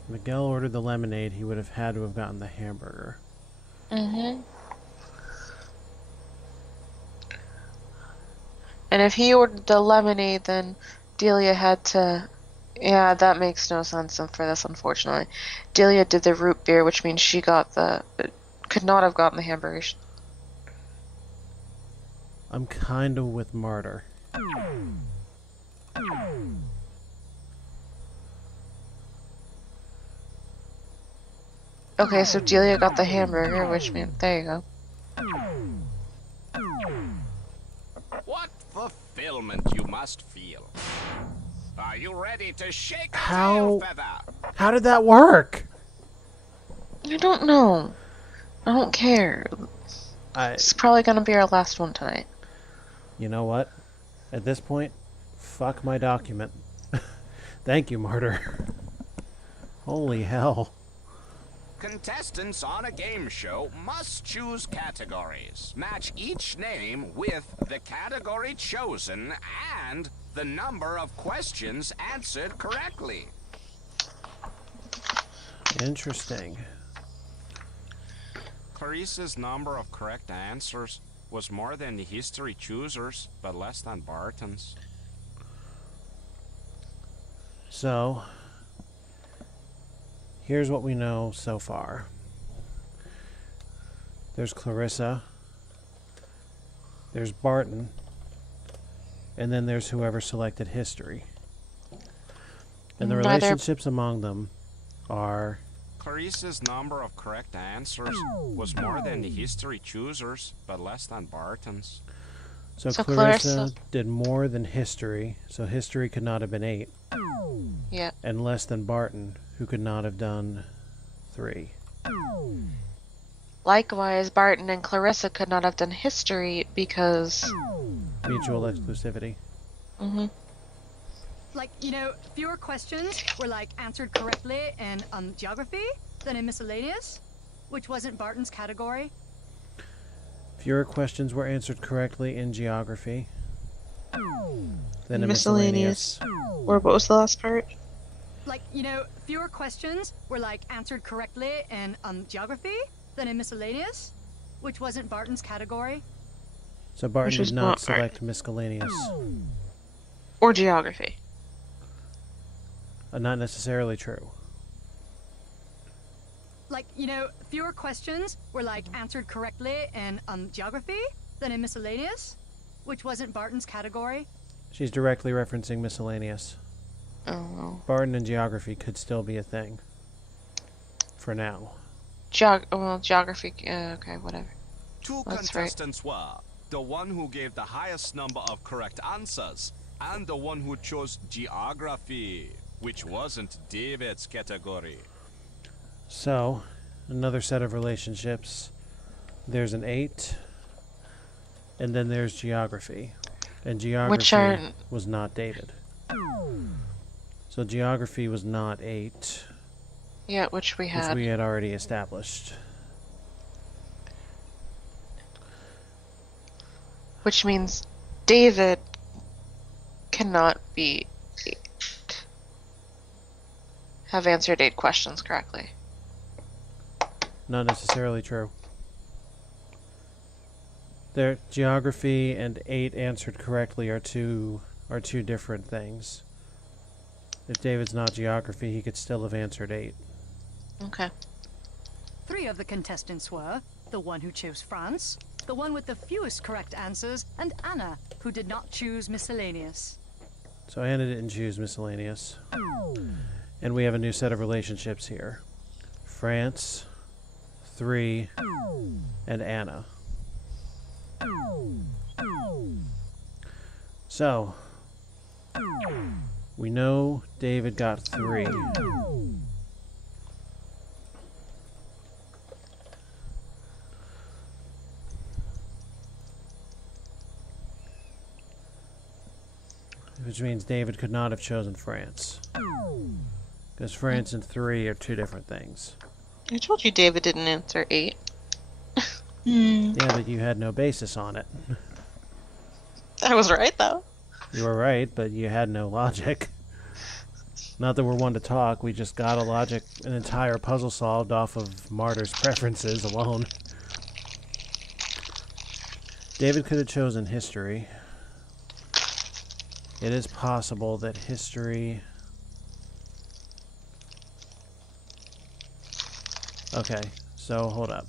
If Miguel ordered the lemonade, he would have had to have gotten the hamburger. Mm-hmm. And if he ordered the lemonade, then Delia had to. Yeah, that makes no sense for this, unfortunately. Delia did the root beer, which means she got the. Could not have gotten the hamburger. I'm kind of with Martyr. Okay, so Delia got the hamburger, which means. There you go. What fulfillment you must feel. Are you ready to shake a How- tail feather? How did that work? I don't know. I don't care. It's probably gonna be our last one tonight. You know what? At this point, fuck my document. Thank you, Martyr. Holy hell. Contestants on a game show must choose categories. Match each name with the category chosen and the number of questions answered correctly. Interesting. Clarissa's number of correct answers was more than the history choosers, but less than Barton's. So, here's what we know so far. There's Clarissa, there's Barton, and then there's whoever selected history. And the relationships among them are... Clarissa's number of correct answers was more than the history choosers, but less than Barton's. So So Clarissa did more than history, so history could not have been 8. Yeah. And less than Barton, who could not have done 3. Likewise, Barton and Clarissa could not have done history because... Mutual exclusivity. Mm-hmm. Like, you know, fewer questions were like answered correctly in geography than in miscellaneous, which wasn't Barton's category. Fewer questions were answered correctly in geography than in miscellaneous. Or what was the last part? Like, you know, fewer questions were like answered correctly in geography than in miscellaneous, which wasn't Barton's category. So Barton Which was did not not select miscellaneous. Or geography. Not necessarily true. Like, you know, fewer questions were like answered correctly in geography than in miscellaneous, which wasn't Barton's category. She's directly referencing miscellaneous. Oh. Barton and geography could still be a thing. For now. Geography, okay, whatever. Two That's contestants were the one who gave the highest number of correct answers and the one who chose geography, which wasn't David's category. So, another set of relationships. There's an 8, and then there's geography. And geography was not David. So geography was not 8. Yeah, which we had. Which we had already established. Which means David cannot be 8. Have answered 8 questions correctly. Not necessarily true. Their geography and 8 answered correctly are two different things. If David's not geography, he could still have answered 8. Okay. 3 of the contestants were the one who chose France, the one with the fewest correct answers, and Anna, who did not choose miscellaneous. So Anna didn't choose miscellaneous. And we have a new set of relationships here. France, 3, and Anna. So, we know David got 3. Which means David could not have chosen France. Because France and 3 are 2 different things. I told you David didn't answer 8. Yeah, but you had no basis on it. I was right, though. You were right, but you had no logic. Not that we're one to talk, we just got an entire puzzle solved off of Martyr's preferences alone. David could have chosen history. It is possible that history... Okay, so hold up.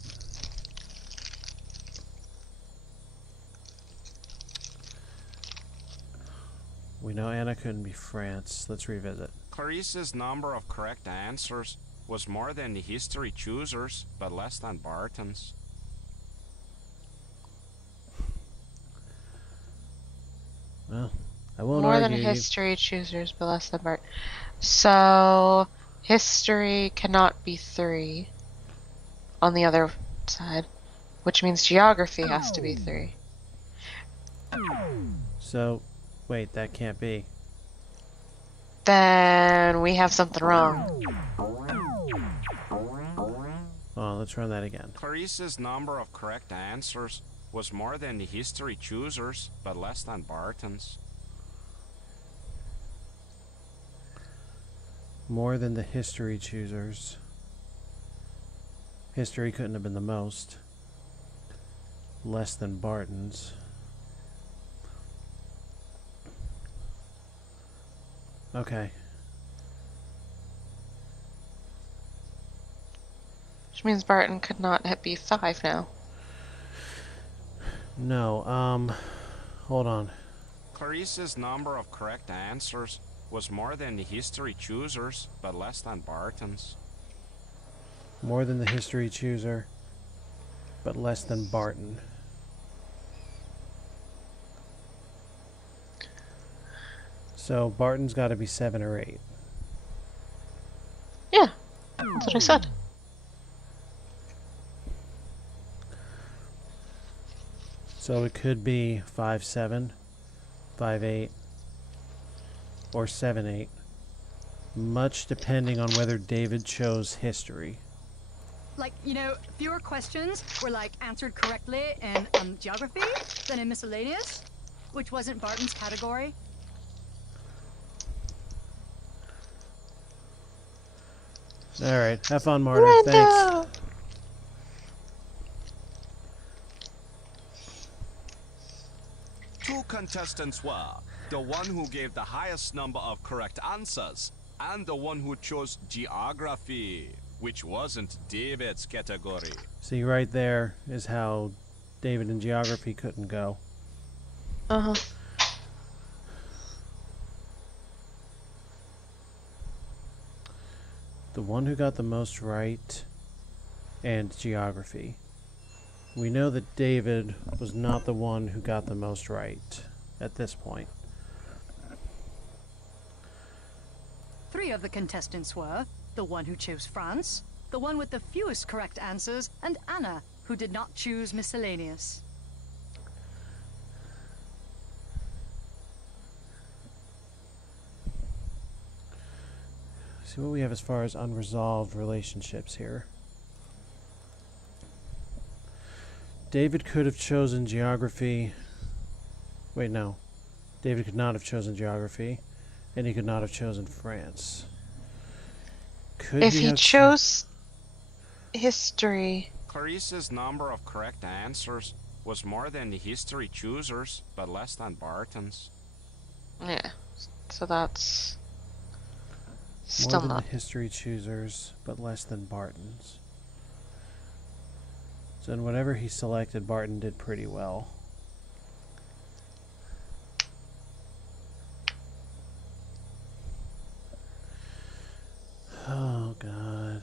We know Anna couldn't be France. Let's revisit. Clarissa's number of correct answers was more than the history choosers, but less than Barton's. Well, I won't More argue. than history choosers, but less than Bart. So, history cannot be 3 on the other side, which means geography has to be 3. So, wait, that can't be. Then we have something wrong. on, let's run that again. Clarice's number of correct answers was more than the history choosers, but less than Barton's. More than the history choosers. History couldn't have been the most. Less than Barton's. Okay. Which means Barton could not be 5 now. No, hold on. Clarice's number of correct answers was more than the history choosers, but less than Barton's. More than the history chooser, but less than Barton. So Barton's got to be 7 or 8. Yeah, that's what I said. So it could be 5-7, 5-8, or 7-8. Much depending on whether David chose history. Like, you know, fewer questions were like answered correctly in geography than in miscellaneous, which wasn't Barton's category. Alright, have fun, Marta. Thanks. Two contestants were the one who gave the highest number of correct answers and the one who chose geography, which wasn't David's category. See, right there is how David in geography couldn't go. Uh-huh. The one who got the most right and geography. We know that David was not the one who got the most right at this point. 3 of the contestants were the one who chose France, the one with the fewest correct answers, and Anna, who did not choose miscellaneous. See what we have as far as unresolved relationships here. David could have chosen geography. Wait, no. David could not have chosen geography, and he could not have chosen France. Could If he have chose history, Clarice's number of correct answers was more than the history choosers, but less than Barton's. yeah. So that's more still than not. the history choosers, but less than Barton's. So in whatever he selected, Barton did pretty well. Oh, God.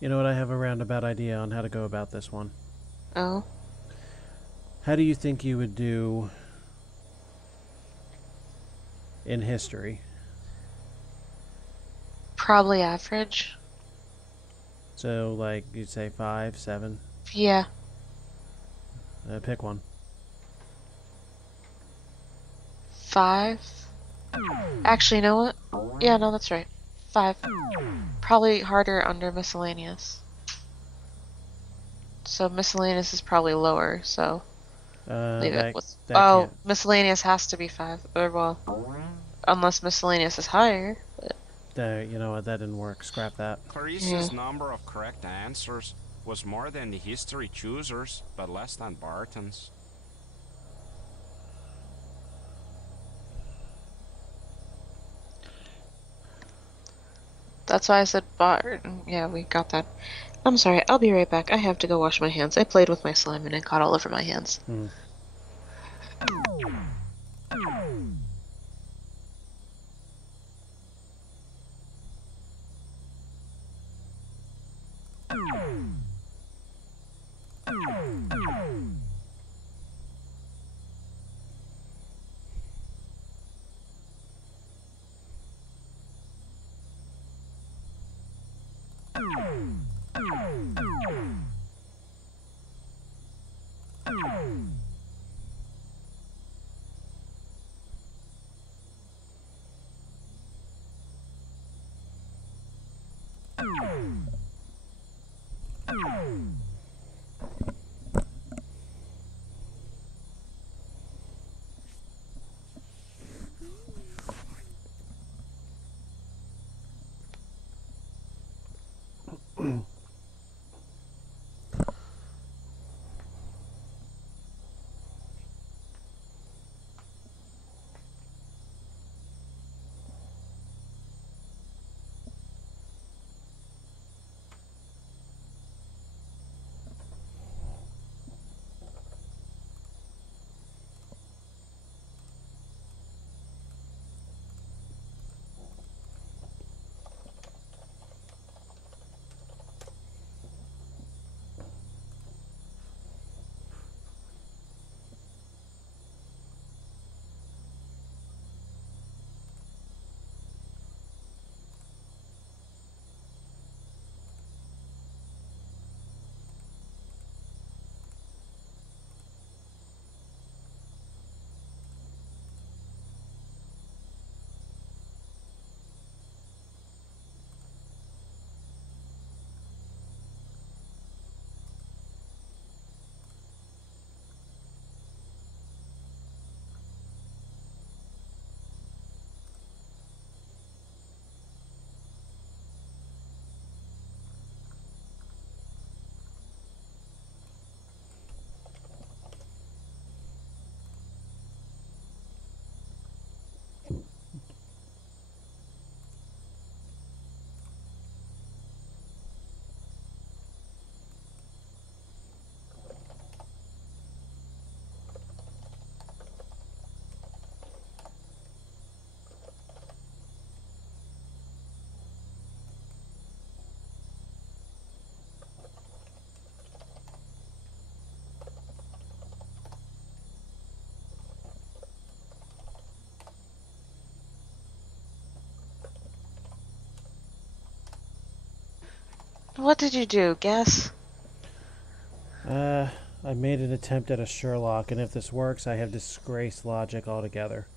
You know what? I have a roundabout idea on how to go about this one. Oh. How do you think you would do in history? Probably average. So, like, you'd say 5, 7? Yeah. Pick one. 5. Actually, you know what? Yeah, no, that's right. 5. Probably harder under miscellaneous. So miscellaneous is probably lower, so leave it with... Oh, miscellaneous has to be 5. Or, well, unless miscellaneous is higher. But you know what? That didn't work. Scrap that. Clarice's number of correct answers was more than the history choosers, but less than Barton's. that's why I said Barton. Yeah, we got that. I'm sorry, I'll be right back. I have to go wash my hands. I played with my slime and it got all over my hands. What did you do? Guess? I made an attempt at a Sherlock, and if this works, I have disgraced logic altogether.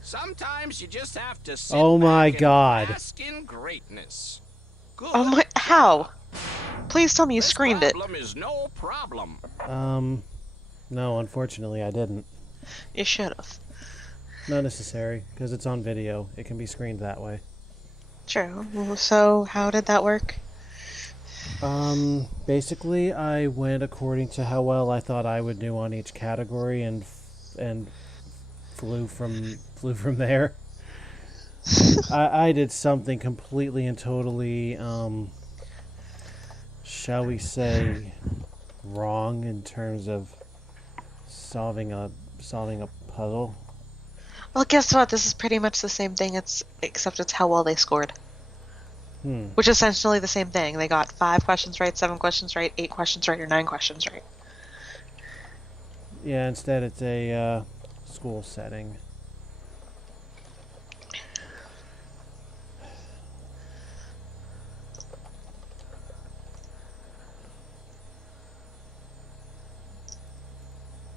Sometimes you just have to sit Oh my back God. and bask in greatness. Good Oh my. How? Please tell me you screened it. problem is no problem. No, unfortunately I didn't. You should have. Not necessary, because it's on video. It can be screened that way. True. Well, so, how did that work? Basically, I went according to how well I thought I would do on each category, and flew from there. I did something completely and totally, shall we say, wrong in terms of solving a puzzle. Well, guess what? This is pretty much the same thing, except it's how well they scored. Which is essentially the same thing. They got 5 questions right, 7 questions right, 8 questions right, or 9 questions right. Yeah, instead it's a school setting.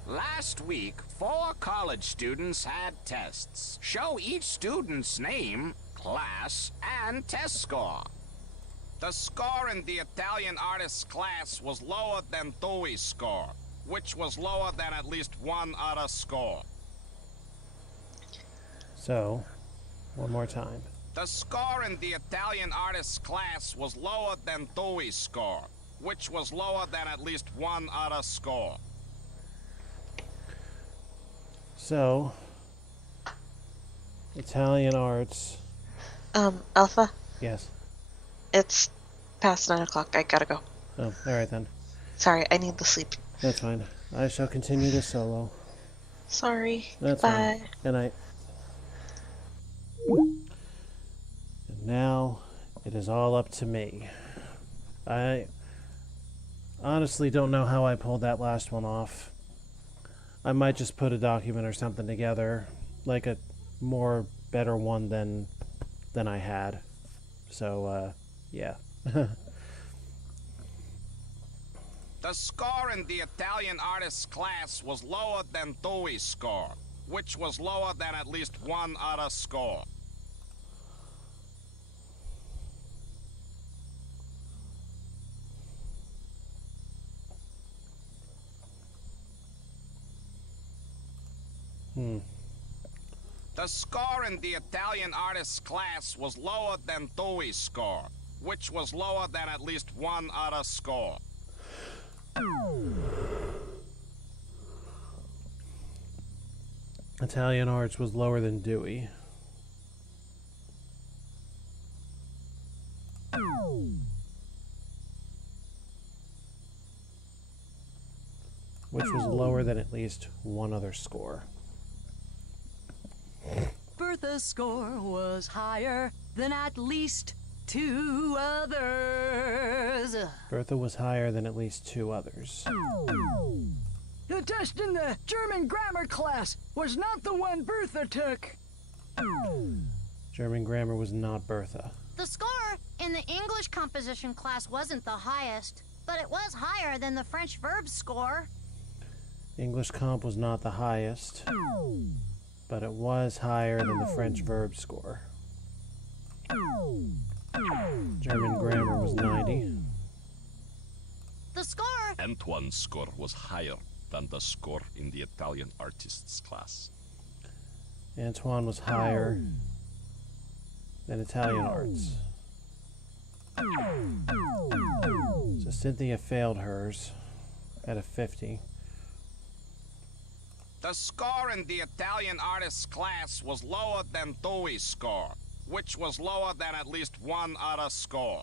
Last week, 4 college students had tests. Show each student's name, class, and test score. The score in the Italian artist class was lower than Dewey's score, which was lower than at least one other score. So, one more time. The score in the Italian artist's class was lower than Dewey's score, which was lower than at least one other score. So, Italian arts. Alpha? Yes. It's past 9 o'clock. I gotta go. Oh, alright then. Sorry, I need the sleep. That's fine. I shall continue this solo. Sorry. That's Bye. fine. Good night. And now, it is all up to me. I honestly don't know how I pulled that last one off. I might just put a document or something together, like a more better one than I had. So, yeah. The score in the Italian artist's class was lower than Dewey's score, which was lower than at least one other score. The score in the Italian artist's class was lower than Dewey's score, which was lower than at least one other score. Italian arts was lower than Dewey. Which was lower than at least one other score. Bertha's score was higher than at least 2 others. Bertha was higher than at least 2 others. The test in the German grammar class was not the one Bertha took. German grammar was not Bertha. The score in the English composition class wasn't the highest, but it was higher than the French verb score. English comp was not the highest, but it was higher than the French verb score. German grammar was 90. The score... Antoine's score was higher than the score in the Italian artists class. Antoine was higher than Italian arts. So Cynthia failed hers at a 50. The score in the Italian artist's class was lower than Dewey's score, which was lower than at least one other score.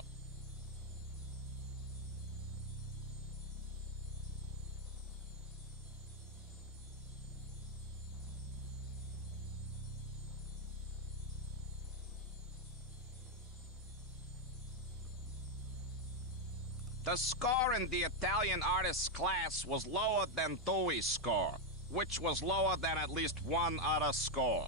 The score in the Italian artist's class was lower than Dewey's score, which was lower than at least one other score.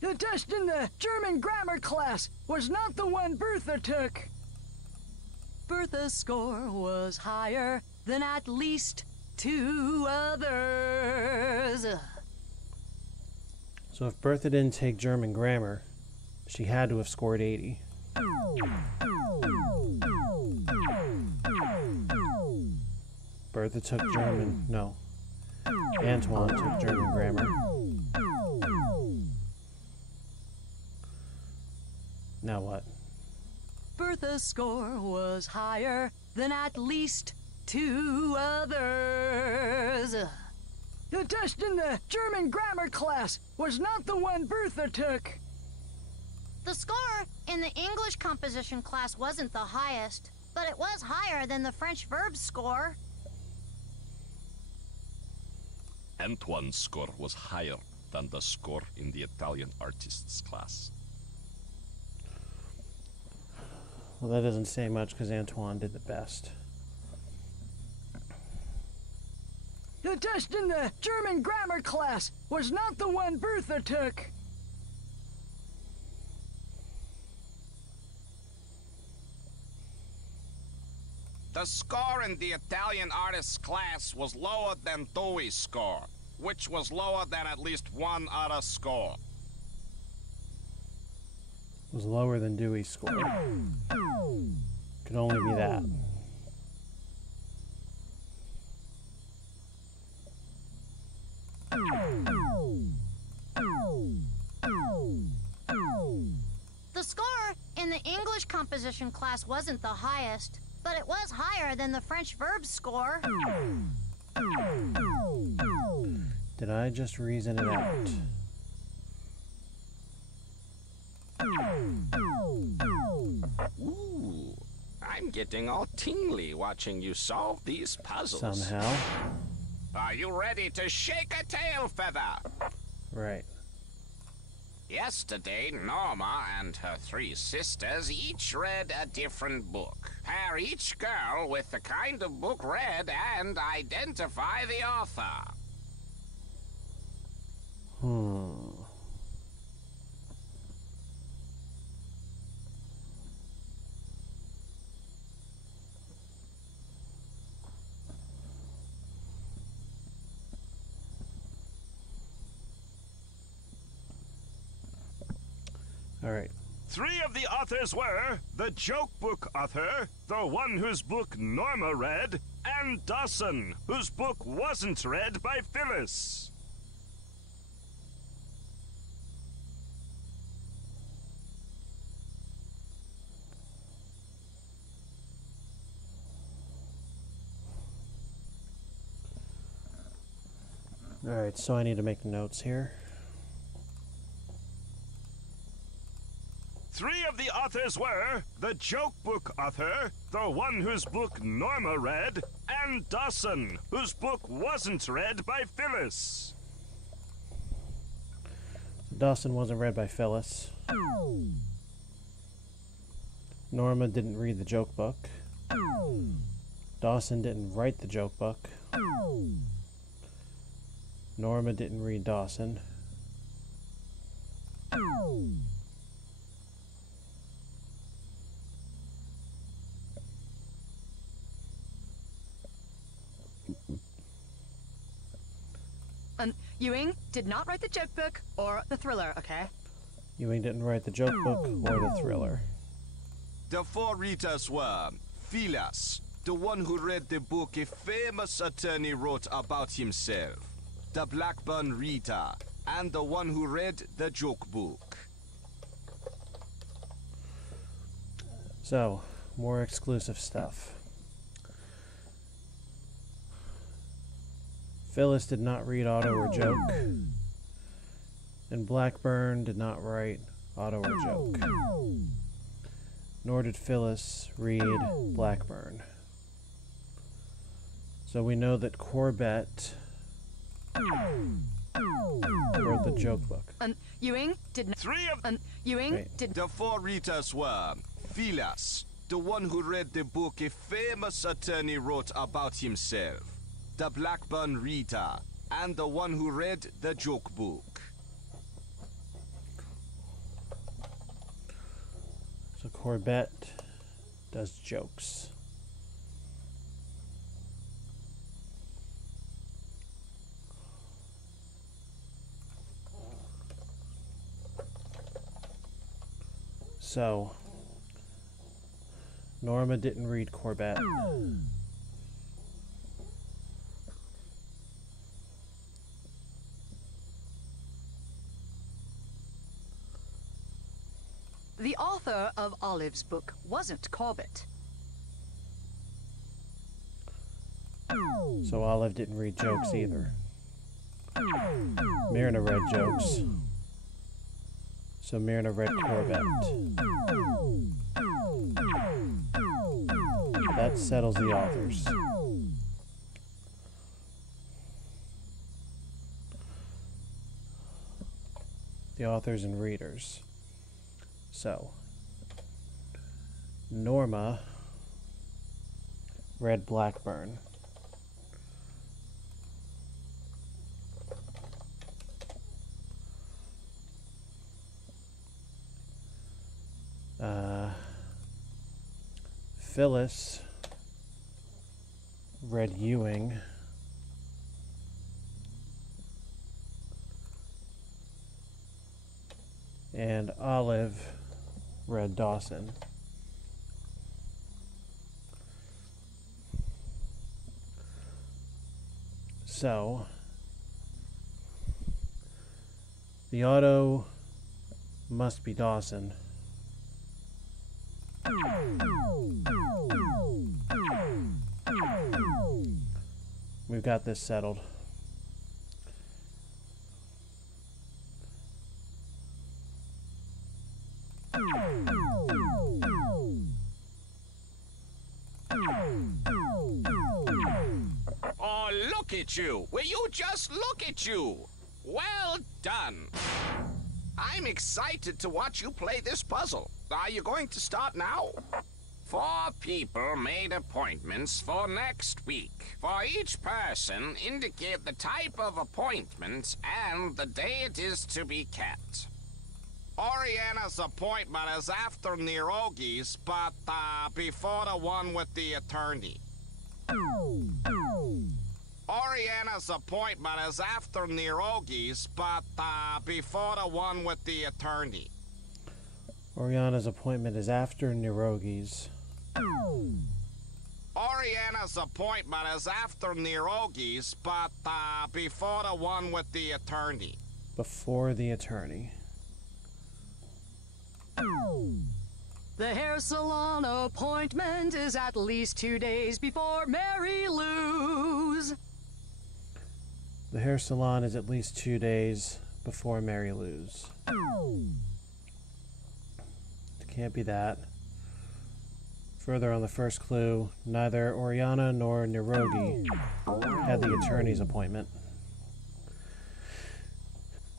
The test in the German grammar class was not the one Bertha took. Bertha's score was higher than at least 2 others. So if Bertha didn't take German grammar, she had to have scored 80. Bertha took German. No. Antoine took German grammar. Now what? Bertha's score was higher than at least 2 others. The test in the German grammar class was not the one Bertha took. The score in the English composition class wasn't the highest, but it was higher than the French verbs score. Antoine's score was higher than the score in the Italian artists class. Well, that doesn't say much because Antoine did the best. The test in the German grammar class was not the one Bertha took. The score in the Italian artists class was lower than Dewey's score, which was lower than at least one other score. Was lower than Dewey's score. Could only be that. The score in the English composition class wasn't the highest, but it was higher than the French verbs score. Did I just reason it out? Ooh, I'm getting all tingly watching you solve these puzzles. Somehow. Are you ready to shake a tail feather? Right. Yesterday, Norma and her 3 sisters each read a different book. Pair each girl with the kind of book read and identify the author. All right. 3 of the authors were the joke book author, the one whose book Norma read, and Dawson, whose book wasn't read by Phyllis. All right, so I need to make notes here. 3 of the authors were the joke book author, the one whose book Norma read, and Dawson, whose book wasn't read by Phyllis. Dawson wasn't read by Phyllis. Norma didn't read the joke book. Dawson didn't write the joke book. Norma didn't read Dawson. Ewing did not write the joke book or the thriller, okay? Ewing didn't write the joke book or the thriller. The 4 readers were Phyllis, the one who read the book a famous attorney wrote about himself, the Blackburn reader, and the one who read the joke book. So, more exclusive stuff. Phyllis did not read Auto or Joke. And Blackburn did not write Auto or Joke. Nor did Phyllis read Blackburn. So we know that Corbett wrote the joke book. Ewing did not. 3 of Ewing Wait. did. The 4 readers were Phyllis, the one who read the book a famous attorney wrote about himself. The Blackburn Rita, and the one who read the joke book. So Corbett does jokes. So Norma didn't read Corbett. The author of Olive's book wasn't Corbett. So Olive didn't read jokes either. Myrna read jokes. So Myrna read Corbett. That settles the authors. The authors and readers. So, Norma read Blackburn. Phyllis read Ewing. And Olive read Dawson. So, the auto must be Dawson. We've got this settled. Oh, look at you! Will you just look at you? Well done! I'm excited to watch you play this puzzle. Are you going to start now? 4 people made appointments for next week. For each person, indicate the type of appointment and the day it is to be kept. Oriana's appointment is after Nirogi's, but before the one with the attorney. Oriana's appointment is after Nirogi's, but before the one with the attorney. Oriana's appointment is after Nirogi's. Oriana's appointment is after Nirogi's, but before the one with the attorney. Before the attorney. The hair salon appointment is at least 2 days before Mary Lou's. The hair salon is at least 2 days before Mary Lou's. It can't be that. Further on the first clue, neither Oriana nor Nirogi had the attorney's appointment.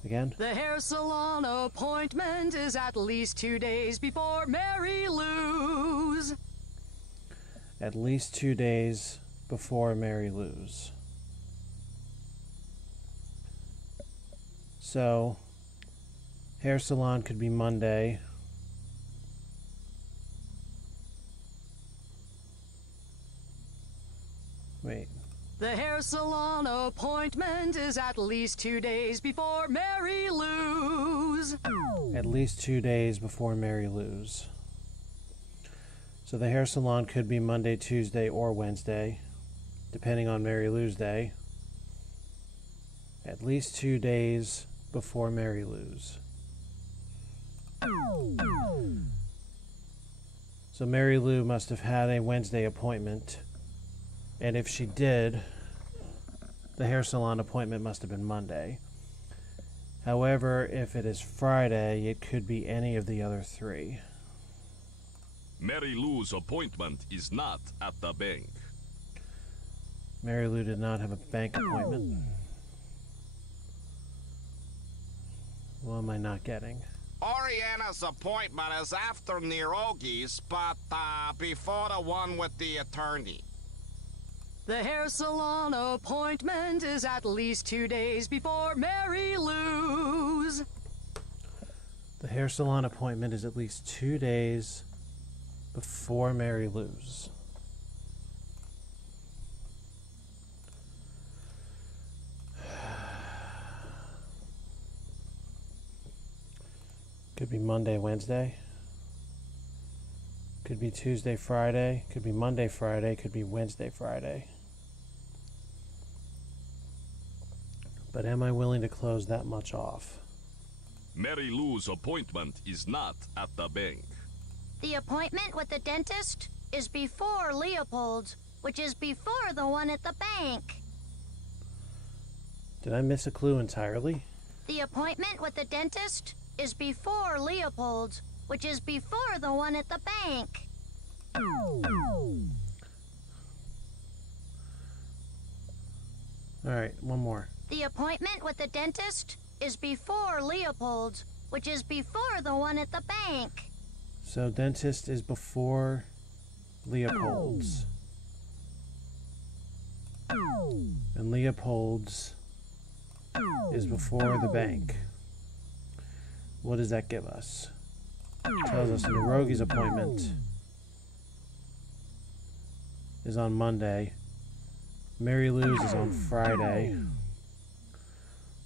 Again? The hair salon appointment is at least 2 days before Mary Lou's. At least 2 days before Mary Lou's. So, hair salon could be Monday. Wait. The hair salon appointment is at least 2 days before Mary Lou's. At least 2 days before Mary Lou's. So the hair salon could be Monday, Tuesday, or Wednesday, depending on Mary Lou's day. At least 2 days before Mary Lou's. So Mary Lou must have had a Wednesday appointment. And if she did, the hair salon appointment must have been Monday. However, if it is Friday, it could be any of the other 3. Mary Lou's appointment is not at the bank. Mary Lou did not have a bank appointment. What am I not getting? Oriana Oriana's appointment is after Nirogi's, but before the one with the attorney. The hair salon appointment is at least 2 days before Mary Lou's. The hair salon appointment is at least 2 days before Mary Lou's. Could be Monday, Wednesday. Could be Tuesday, Friday. Could be Monday, Friday. Could be Wednesday, Friday. But am I willing to close that much off? Mary Lou's appointment is not at the bank. The appointment with the dentist is before Leopold's, which is before the one at the bank. Did I miss a clue entirely? The appointment with the dentist is before Leopold's, which is before the one at the bank. Alright, one more. The appointment with the dentist is before Leopold's, which is before the one at the bank. So dentist is before Leopold's. And Leopold's is before the bank. What does that give us? Tells us Nirogi's appointment is on Monday. Mary Lou's is on Friday.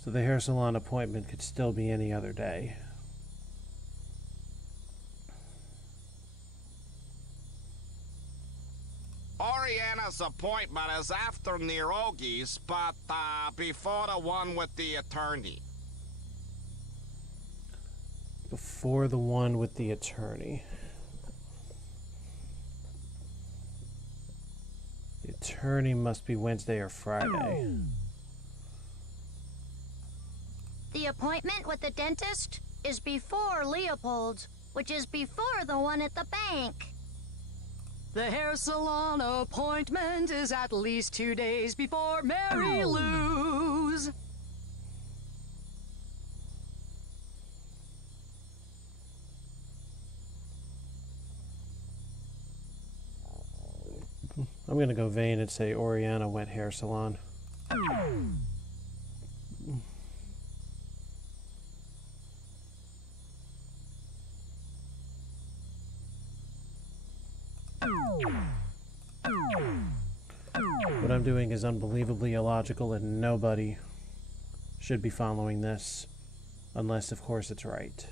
So the hair salon appointment could still be any other day. Oriana's appointment is after Nirogi's, but before the one with the attorney. Before the one with the attorney. The attorney must be Wednesday or Friday. The appointment with the dentist is before Leopold's, which is before the one at the bank. The hair salon appointment is at least 2 days before Mary Lou's. I'm going to go vain and say Oriana went hair salon. What I'm doing is unbelievably illogical and nobody should be following this. Unless, of course, it's right.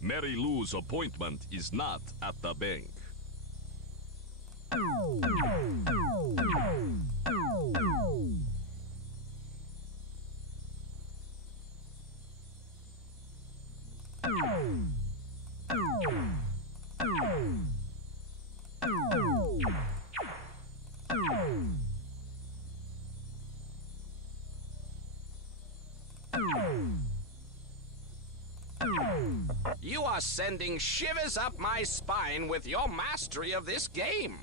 Mary Lou's appointment is not at the bank. You are sending shivers up my spine with your mastery of this game.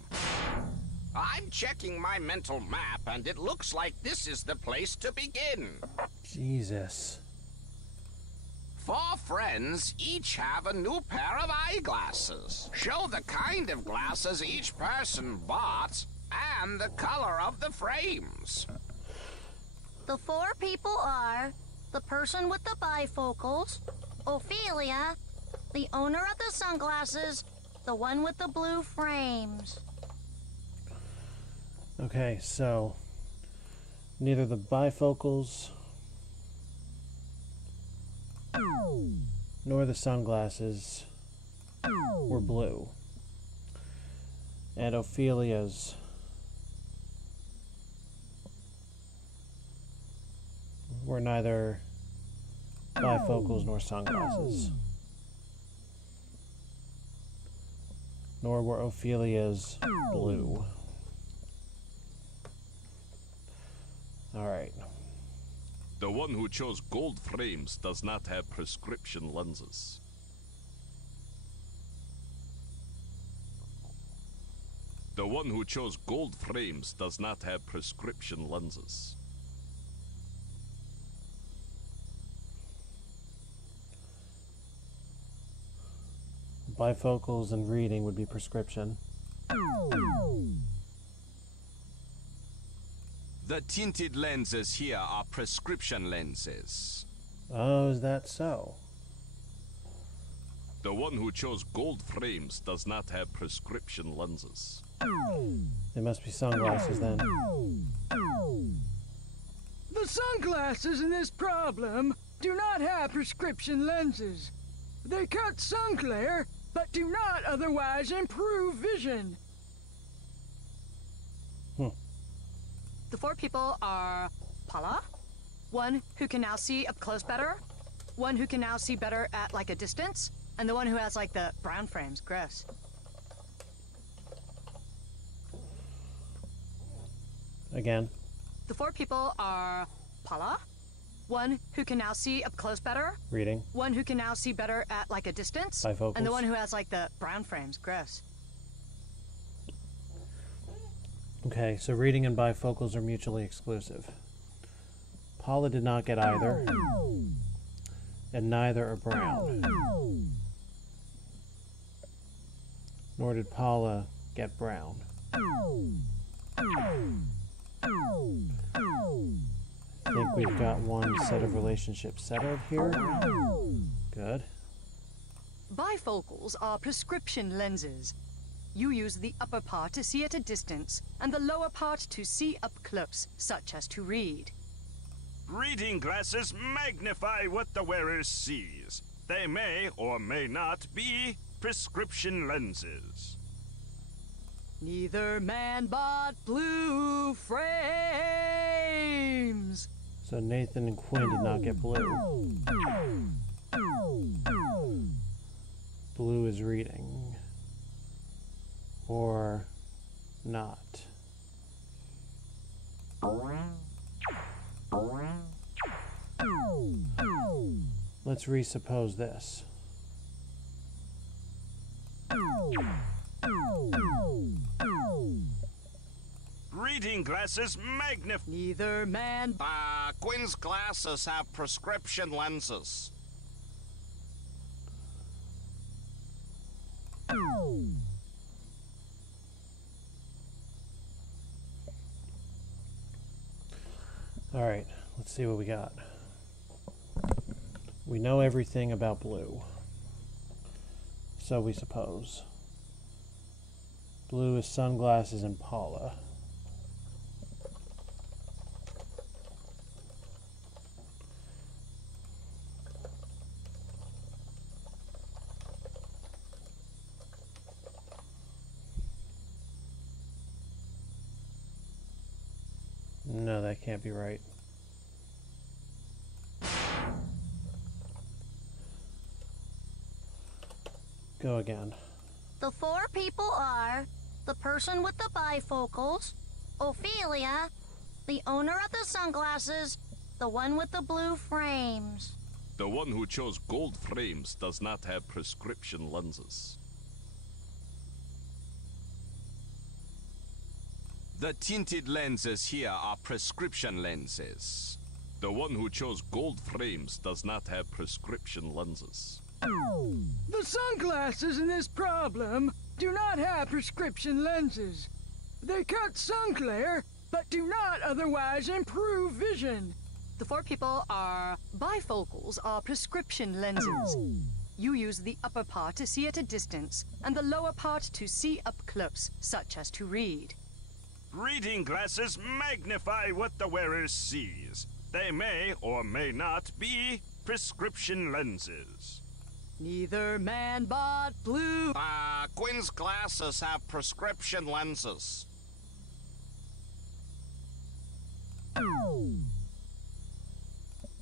I'm checking my mental map, and it looks like this is the place to begin. Jesus. 4 friends each have a new pair of eyeglasses. Show the kind of glasses each person bought and the color of the frames. The 4 people are the person with the bifocals, Ophelia, the owner of the sunglasses, the one with the blue frames. Okay, so neither the bifocals nor the sunglasses were blue. And Ophelia's were neither bifocals nor sunglasses. Nor were Ophelia's blue. Alright. The one who chose gold frames does not have prescription lenses. The one who chose gold frames does not have prescription lenses. Bifocals and reading would be prescription. The tinted lenses here are prescription lenses. Oh, is that so? The one who chose gold frames does not have prescription lenses. They must be sunglasses then. The sunglasses in this problem do not have prescription lenses. They cut sun glare, but do not otherwise improve vision. The 4 people are Paula, one who can now see up close better, one who can now see better at like a distance, and the one who has like the brown frames. Gross. Again. The 4 people are Paula, one who can now see up close better, Reading. one who can now see better at like a distance, Bifocals. and the one who has like the brown frames. Gross. Okay, so reading and bifocals are mutually exclusive. Paula did not get either. And neither are brown. Nor did Paula get brown. I think we've got one set of relationships settled here. Good. Bifocals are prescription lenses. You use the upper part to see at a distance, and the lower part to see up close, such as to read. Reading glasses magnify what the wearer sees. They may or may not be prescription lenses. Neither man bought blue frames. So Nathan and Quinn did not get blue. Blue is reading. Or not. Let's resuppose this. Reading glasses magnify. Neither man. Quinn's glasses have prescription lenses. Alright, let's see what we got. We know everything about blue. So we suppose. Blue is sunglasses and Paula. No, that can't be right. Go again. The 4 people are the person with the bifocals, Ophelia, the owner of the sunglasses, the one with the blue frames. The one who chose gold frames does not have prescription lenses. The tinted lenses here are prescription lenses. The one who chose gold frames does not have prescription lenses. The sunglasses in this problem do not have prescription lenses. They cut sun glare, but do not otherwise improve vision. The 4 people are bifocals are prescription lenses. You use the upper part to see at a distance, and the lower part to see up close, such as to read. Reading glasses magnify what the wearer sees. They may or may not be prescription lenses. Neither man bought blue. Quinn's glasses have prescription lenses.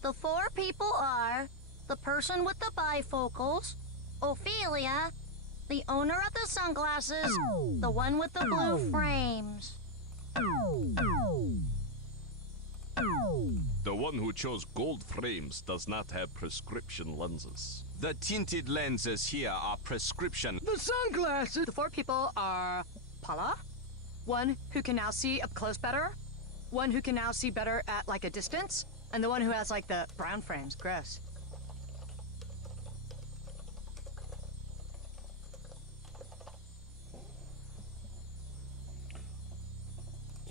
The 4 people are the person with the bifocals, Ophelia, the owner of the sunglasses, the one with the blue frames. The one who chose gold frames does not have prescription lenses. The tinted lenses here are prescription. The sunglasses. The 4 people are Paula, one who can now see up close better, one who can now see better at like a distance, and the one who has like the brown frames. Gross.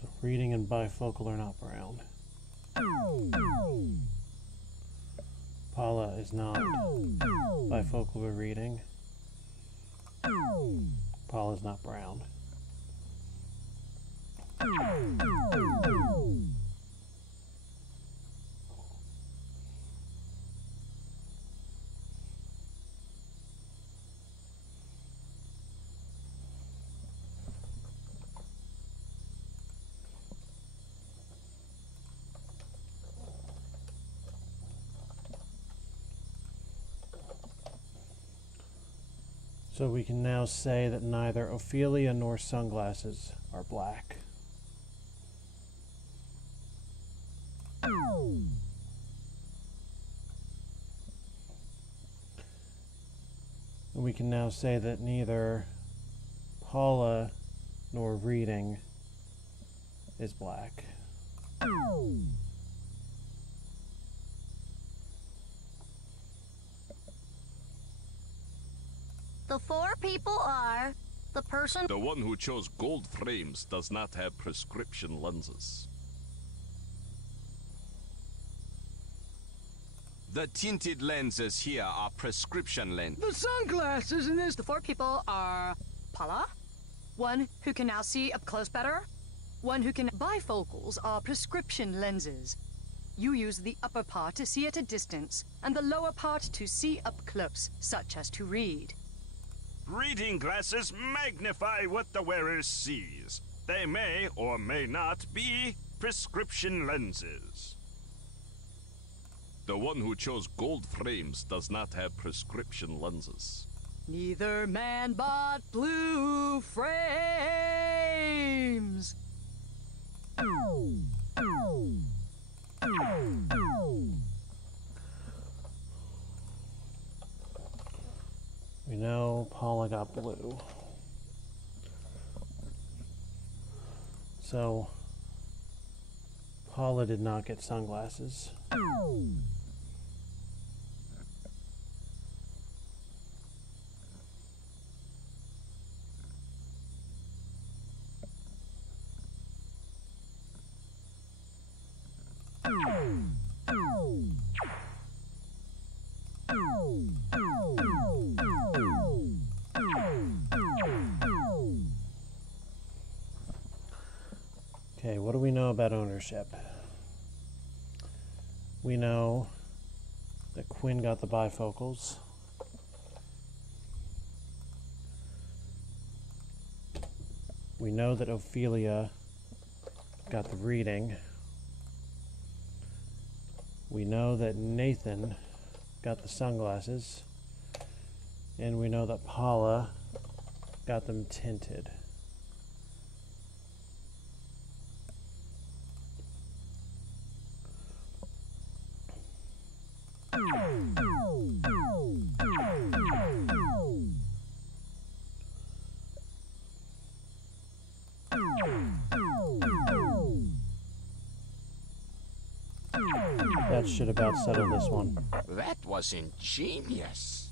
So reading and bifocal are not brown. Paula is not bifocal or reading. Paula is not brown. So we can now say that neither Ophelia nor sunglasses are black. And we can now say that neither Paula nor reading is black. The 4 people are the person. The one who chose gold frames does not have prescription lenses. The tinted lenses here are prescription lenses. The sunglasses in this. The 4 people are Paula, one who can now see up close better, one who can. Bifocals are prescription lenses. You use the upper part to see at a distance, and the lower part to see up close, such as to read. Reading glasses magnify what the wearer sees. They may or may not be prescription lenses. The one who chose gold frames does not have prescription lenses. Neither man bought blue frames. We know Paula got blue. So Paula did not get sunglasses. Okay, what do we know about ownership? We know that Quinn got the bifocals. We know that Ophelia got the reading. We know that Nathan got the sunglasses. And we know that Paula got them tinted. That should about settle this one. That was ingenious.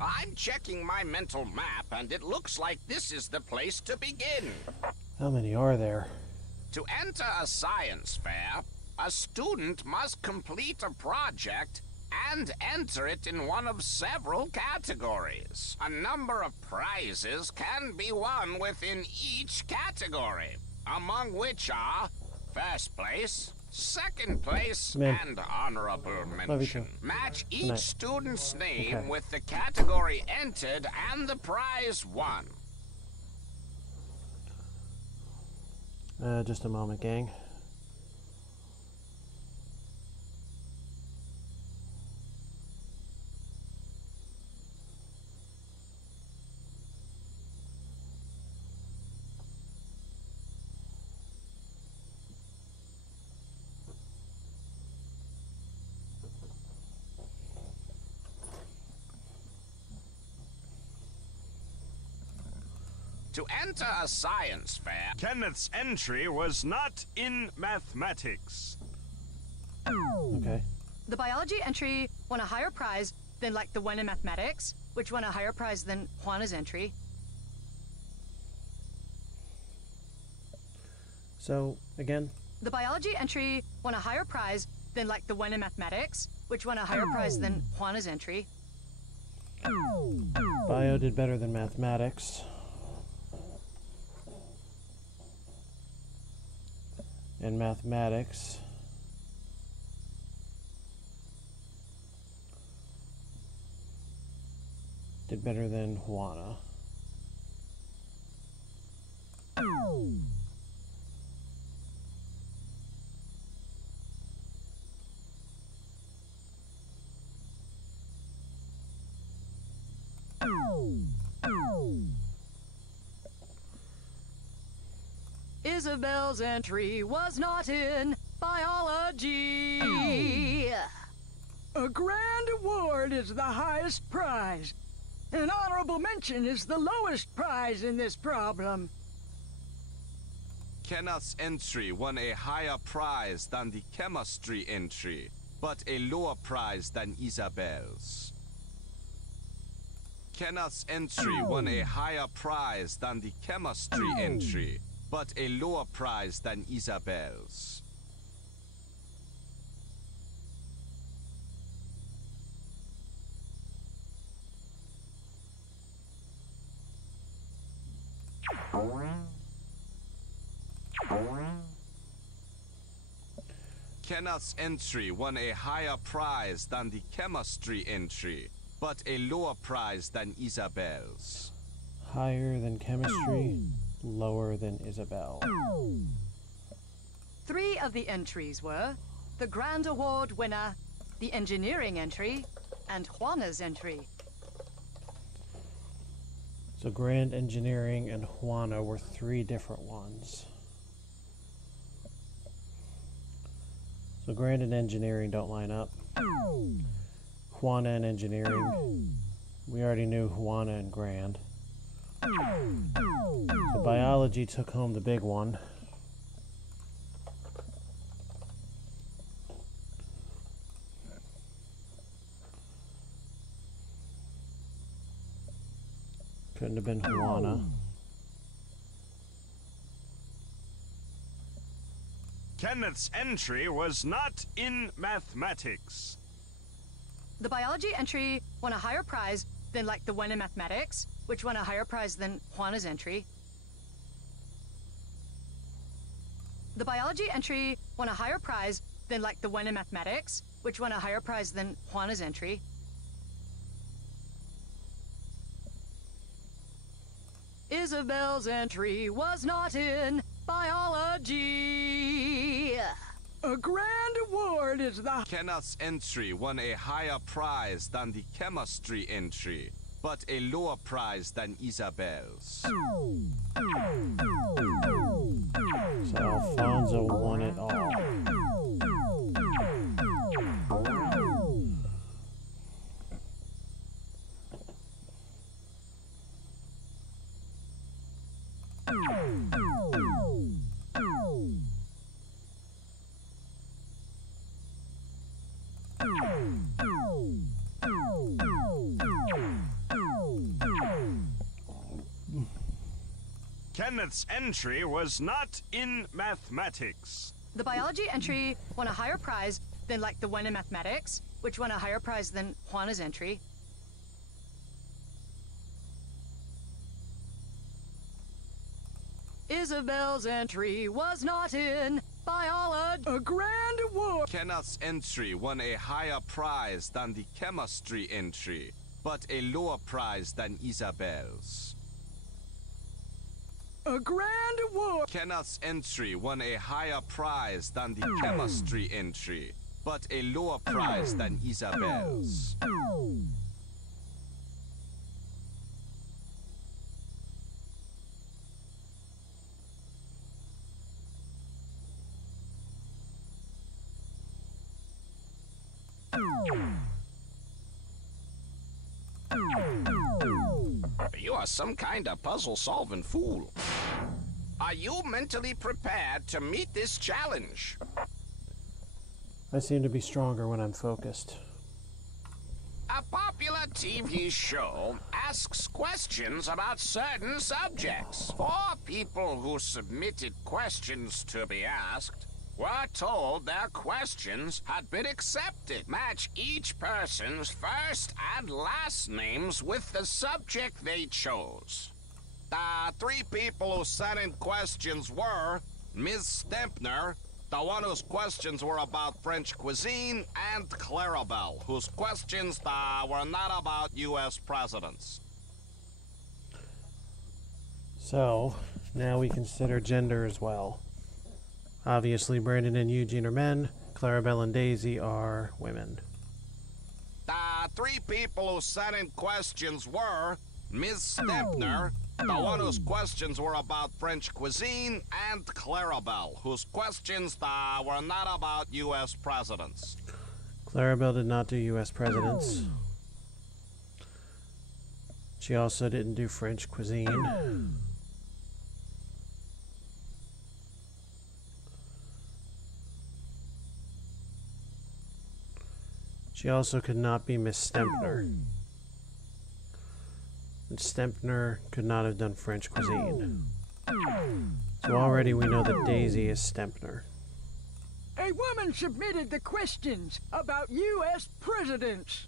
I'm checking my mental map, and it looks like this is the place to begin. How many are there? To enter a science fair, a student must complete a project and enter it in one of several categories. A number of prizes can be won within each category, among which are first place, second place, and honorable mention. Match each student's name with the category entered and the prize won. Just a moment, gang. To enter a science fair, Kenneth's entry was not in mathematics. Okay. The biology entry won a higher prize than like the one in mathematics, which won a higher prize than Juana's entry. So, again, The biology entry won a higher prize than like the one in mathematics, which won a higher prize than Juana's entry. bio did better than mathematics. And mathematics did better than Juana. Isabel's entry was not in biology. A grand award is the highest prize. An honorable mention is the lowest prize in this problem. Kenneth's entry won a higher prize than the chemistry entry, but a lower prize than Isabel's. Kenneth's entry won a higher prize than the chemistry entry, but a lower prize than Isabel's. Kenneth's entry won a higher prize than the chemistry entry, but a lower prize than Isabel's. Higher than chemistry, lower than Isabel. 3 of the entries were the Grand Award winner, the engineering entry, and Juana's entry. So Grand Engineering and Juana were 3 different ones. So Grand and Engineering don't line up. Juana and Engineering. We already knew Juana and Grand. So Biology took home the big one. Couldn't have been Juana. Kenneth's entry was not in mathematics. The biology entry won a higher prize than like the one in mathematics, which won a higher prize than Juana's entry. The biology entry won a higher prize than like the one in mathematics, which won a higher prize than Juana's entry. Isabel's entry was not in biology. A grand award is the... Kenneth's entry won a higher prize than the chemistry entry, but a lower prize than Isabel's. So Alfonso won it all. Kenneth's entry was not in mathematics. The biology entry won a higher prize than like the one in mathematics, which won a higher prize than Juana's entry. Isabel's entry was not in biology. A grand award. Kenneth's entry won a higher prize than the chemistry entry, but a lower prize than Isabel's. A grand award. Kenneth's entry won a higher prize than the chemistry entry, but a lower prize than Isabel's. you You're some kind of puzzle-solving fool. Are you mentally prepared to meet this challenge? I seem to be stronger when I'm focused. A popular TV show asks questions about certain subjects. 4 people who submitted questions to be asked were told their questions had been accepted. Match each person's first and last names with the subject they chose. The 3 people who sent in questions were Ms. Stempner, the one whose questions were about French cuisine, and Clarabelle, whose questions were not about U.S. presidents. So, now we consider gender as well. Obviously, Brandon and Eugene are men. Clarabelle and Daisy are women. The 3 people who sent in questions were Ms. Stempner, the one whose questions were about French cuisine, and Clarabelle, whose questions were not about U.S. presidents. Clarabelle did not do U.S. presidents. She also didn't do French cuisine. She also could not be Miss Stempner. And Stempner could not have done French cuisine. So already we know that Daisy is Stempner. A woman submitted the questions about U.S. presidents.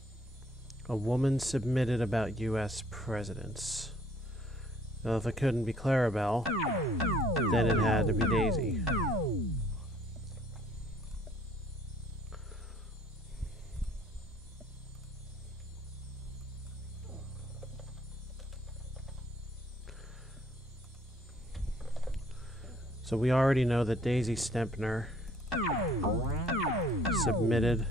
A woman submitted about U.S. presidents. Well, if it couldn't be Clarabelle, then it had to be Daisy. So we already know that Daisy Stempner submitted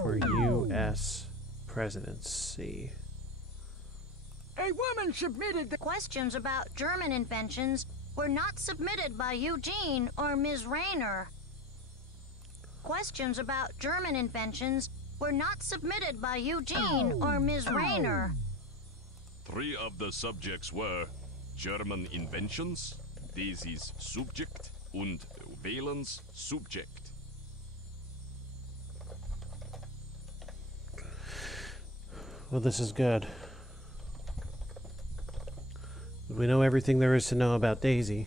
for U.S. presidency. A woman submitted the Questions about German inventions were not submitted by Eugene or Ms. Rayner. Questions about German inventions were not submitted by Eugene or Ms. Rayner. 3 of the subjects were German inventions, Daisy's subject, und Valen's subject. Well, this is good. We know everything there is to know about Daisy.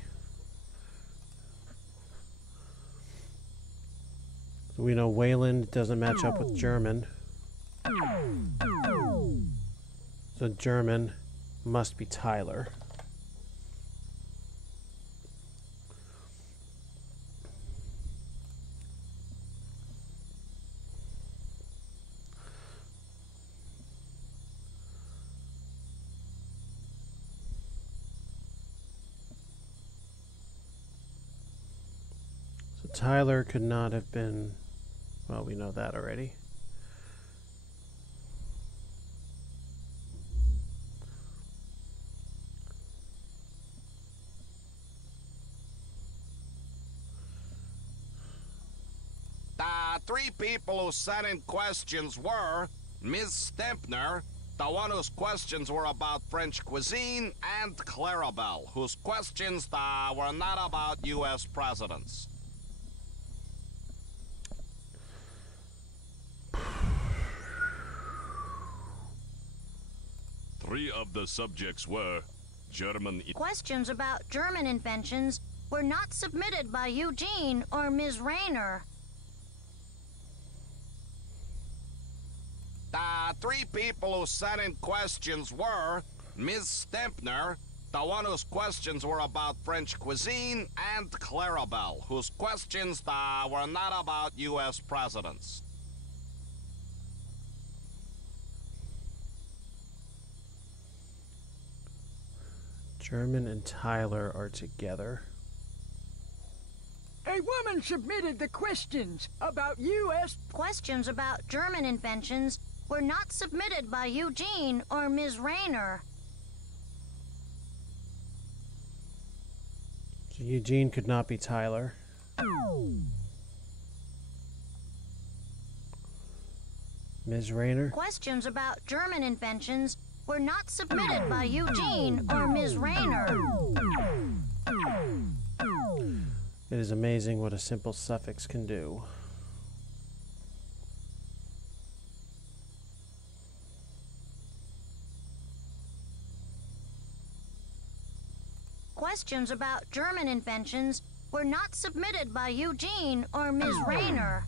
We know Wayland doesn't match up with German. So German must be Tyler. So Tyler could not have been, well, we know that already. The 3 people who sent in questions were Ms. Stempner, the one whose questions were about French cuisine, and Clarabelle, whose questions were not about U.S. presidents. Three of the subjects were German. Questions about German inventions were not submitted by Eugene or Ms. Rayner. The 3 people who sent in questions were Ms. Stempner, the one whose questions were about French cuisine, and Clarabelle, whose questions were not about U.S. presidents. German and Tyler are together. A woman submitted the questions about U.S. Questions about German inventions were not submitted by Eugene or Ms. Rayner. So Eugene could not be Tyler. Ms. Rayner? Questions about German inventions were not submitted by Eugene or Ms. Rayner. It is amazing what a simple suffix can do. Questions about German inventions were not submitted by Eugene or Ms. Rayner.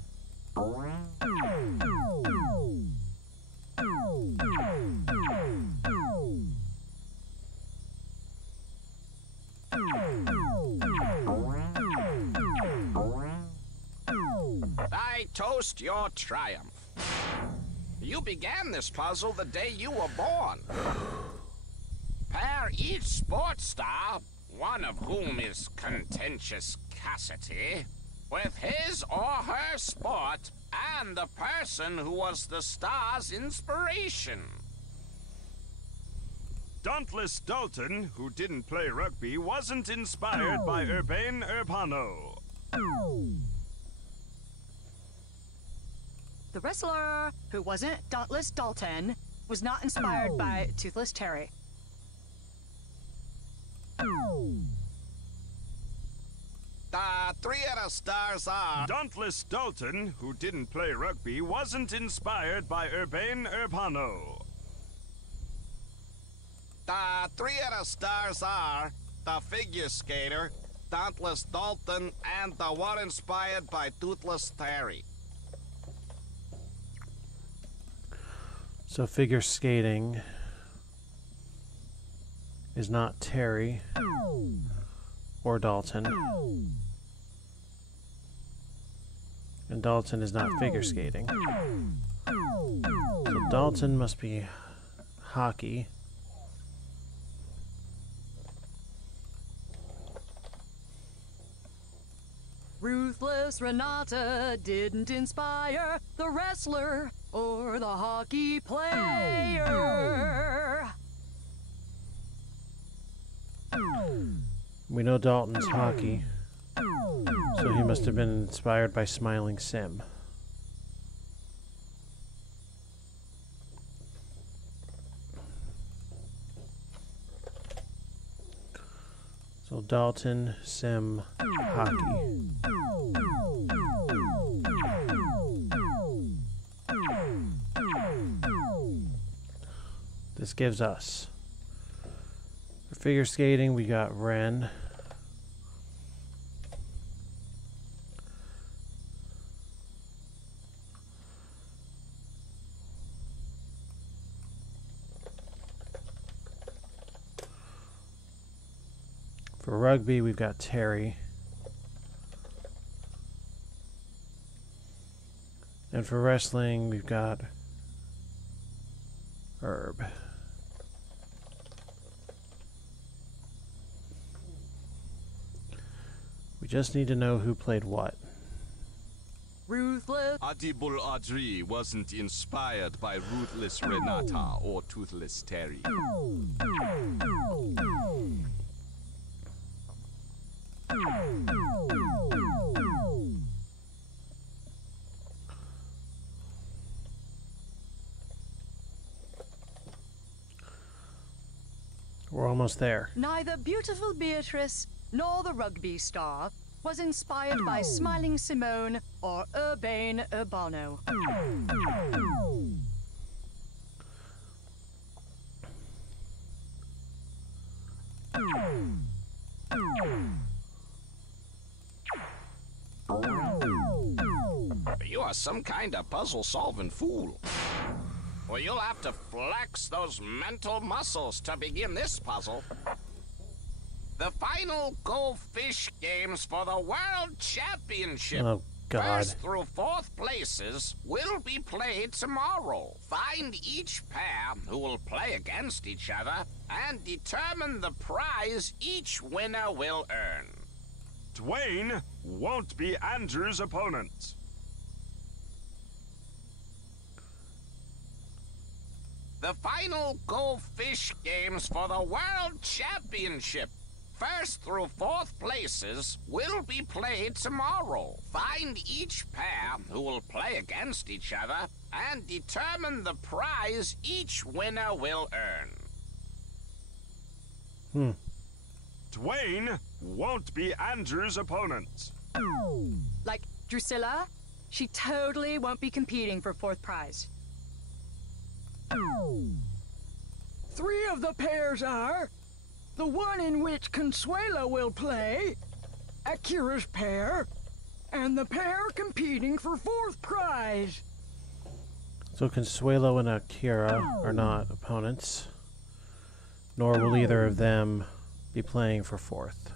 I toast your triumph. You began this puzzle the day you were born. Pair each sports star, one of whom is contentious Cassidy, with his or her sport and the person who was the star's inspiration. Dauntless Dalton, who didn't play rugby, wasn't inspired by Urbane Urbano. The wrestler who wasn't Dauntless Dalton was not inspired by Toothless Terry. The three of the stars are... Dauntless Dalton, who didn't play rugby, wasn't inspired by Urbane Urbano. The three of the stars are the figure skater, Dauntless Dalton, and the one inspired by Toothless Terry. So figure skating is not Terry or Dalton. And Dalton is not figure skating. So Dalton must be hockey. Ruthless Renata didn't inspire the wrestler or the hockey player. We know Dalton's hockey, so he must have been inspired by Smiling Sim. So Dalton, Sim, hockey. This gives us, for figure skating, we got Ren. For rugby, we've got Terry. And for wrestling, we've got Herb. We just need to know who played what. Ruthless. Adibul Adri wasn't inspired by Ruthless Renata or Toothless Terry. We're almost there. Neither beautiful Beatrice nor the rugby star was inspired by Smiling Simone or Urbane Urbano. You are some kind of puzzle-solving fool. Well, you'll have to flex those mental muscles to begin this puzzle. The final Go Fish games for the World Championship. Oh, God. First through fourth places will be played tomorrow. Find each pair who will play against each other and determine the prize each winner will earn. Dwayne won't be Andrew's opponent. The final Go Fish games for the World Championship. First through fourth places will be played tomorrow. Find each pair who will play against each other and determine the prize each winner will earn. Dwayne won't be Andrew's opponent. Like Drusilla, she totally won't be competing for fourth prize. 3 of the pairs are the one in which Consuelo will play, Akira's pair, and the pair competing for fourth prize. So Consuelo and Akira are not opponents, nor will either of them be playing for fourth.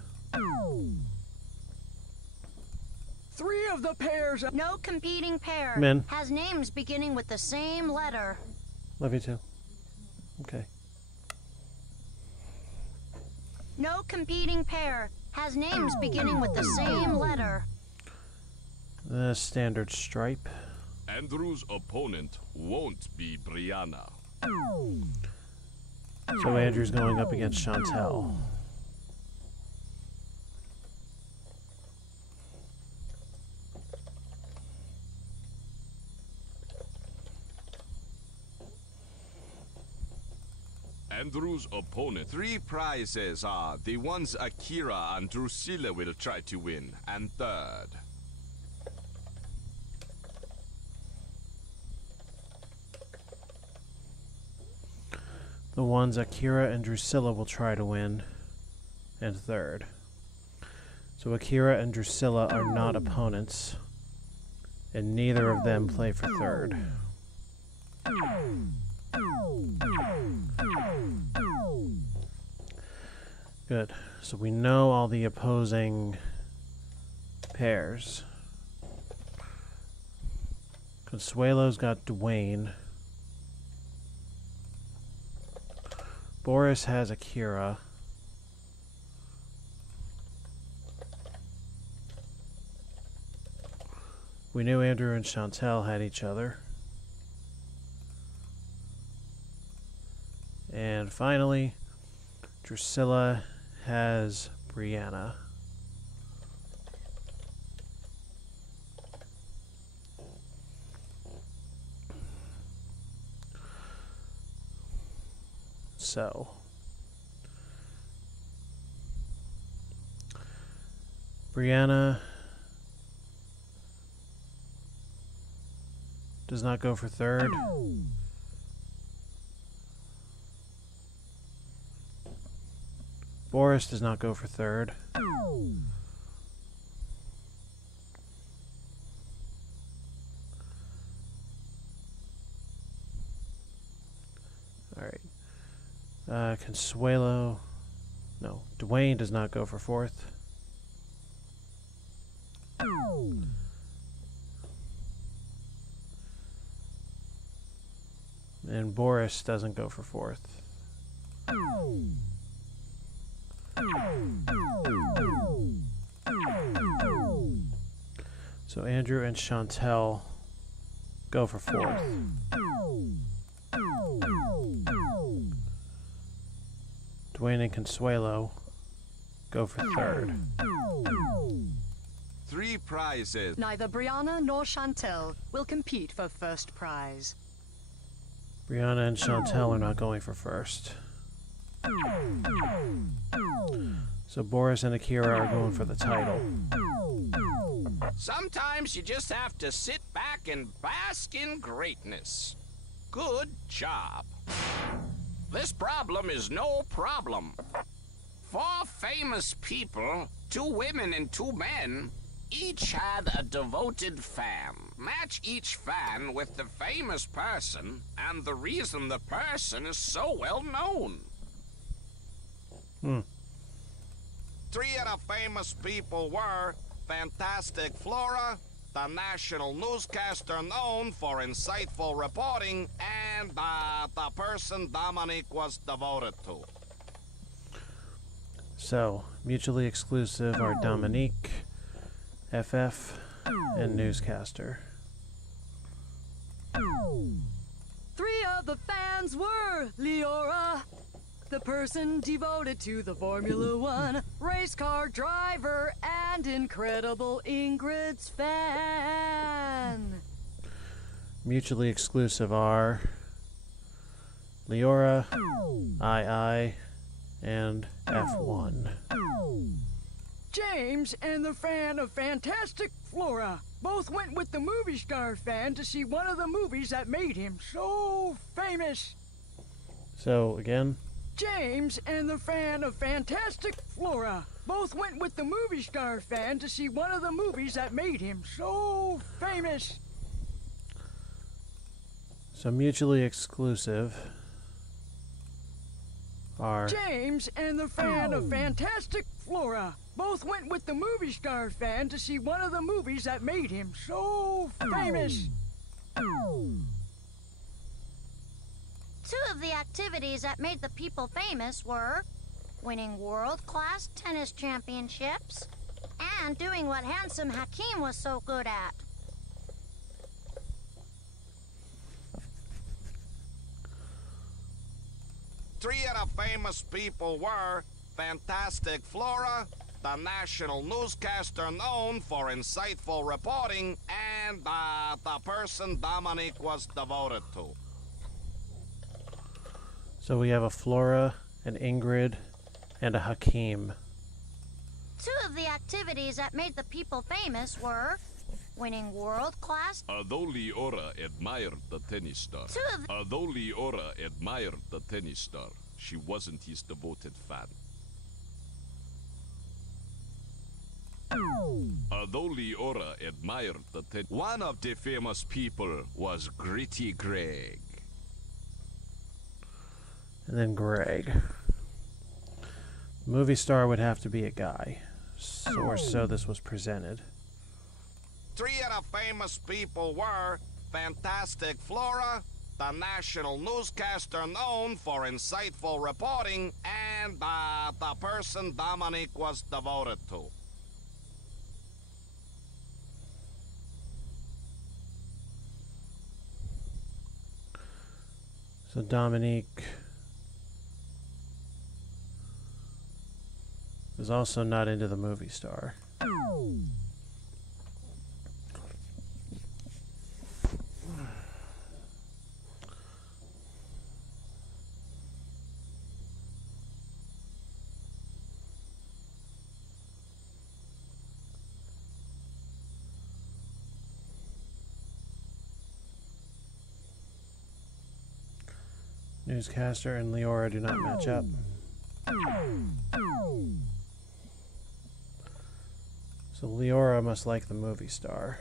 3 of the pairs are... No competing pair Min. has names beginning with the same letter. Love you too. Okay. No competing pair has names beginning with the same letter. The standard stripe. Andrew's opponent won't be Brianna. So Andrew's going up against Chantel. Andrew's opponent. 3 prizes are the ones Akira and Drusilla will try to win, and third. The ones Akira and Drusilla will try to win, and third. So Akira and Drusilla are not opponents, and neither of them play for third. Good. So we know all the opposing pairs. Consuelo's got Dwayne. Boris has Akira. We knew Andrew and Chantel had each other. And finally, Drusilla has Brianna. So, Brianna does not go for third. Boris does not go for third. Alright. Consuelo. No, Dwayne does not go for fourth. And Boris doesn't go for fourth. So Andrew and Chantel go for fourth. Dwayne and Consuelo go for third. 3 prizes. Neither Brianna nor Chantel will compete for first prize. Brianna and Chantel are not going for first. So Boris and Akira are going for the title. Sometimes you just have to sit back and bask in greatness. Good job. This problem is no problem. 4 famous people, 2 women and 2 men, each had a devoted fan. Match each fan with the famous person and the reason the person is so well known. 3 of the famous people were Fantastic Flora, the national newscaster known for insightful reporting, and the person Dominique was devoted to. So, mutually exclusive are Dominique, FF, and Newscaster. 3 of the fans were Leora, the person devoted to the Formula One race car driver and incredible Ingrid's fan. Mutually exclusive are Leora, II, and F1. James and the fan of Fantastic Flora both went with the movie star fan to see one of the movies that made him so famous. So, again, James and the fan of Fantastic Flora both went with the movie star fan to see one of the movies that made him so famous. so mutually exclusive are James and the fan of Fantastic Flora both went with the movie star fan to see one of the movies that made him so famous. Two of the activities that made the people famous were winning world-class tennis championships and doing what handsome Hakeem was so good at. Three of the famous people were Fantastic Flora, the national newscaster known for insightful reporting, and the person Dominic was devoted to. so we have a Flora, an Ingrid, and a Hakeem. Two of the activities that made the people famous were winning world-class... Although Leora admired the tennis star, she wasn't his devoted fan. Although Leora admired the tennis... One of the famous people was Gritty Greg. And then Greg. Movie star would have to be a guy. Or so this was presented. Three of the famous people were Fantastic Flora, the national newscaster known for insightful reporting, and the person Dominic was devoted to. So Dominique is also not into the movie star. Newscaster and Leora do not match up. So Leora must like the movie star.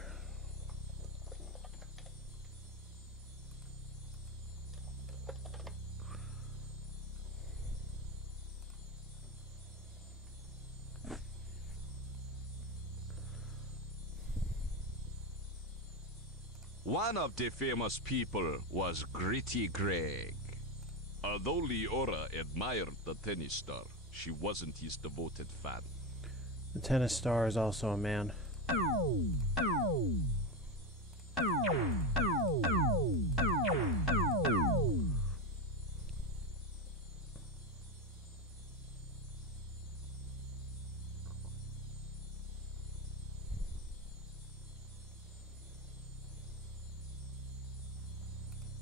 One of the famous people was Gritty Greg. Although Leora admired the tennis star, she wasn't his devoted fan. The tennis star is also a man.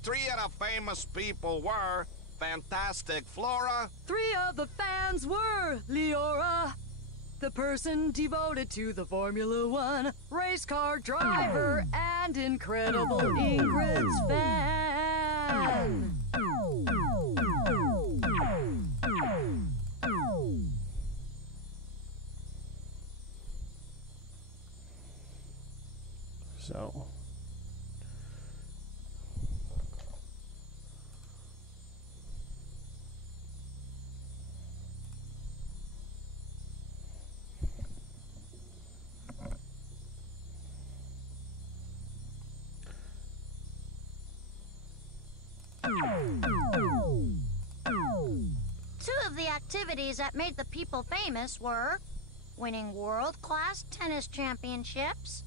Three of the famous people were Fantastic Flora. Three of the fans were Leora, the person devoted to the Formula One race car driver and incredible Ingrid's fan. So Two of the activities that made the people famous were winning world-class tennis championships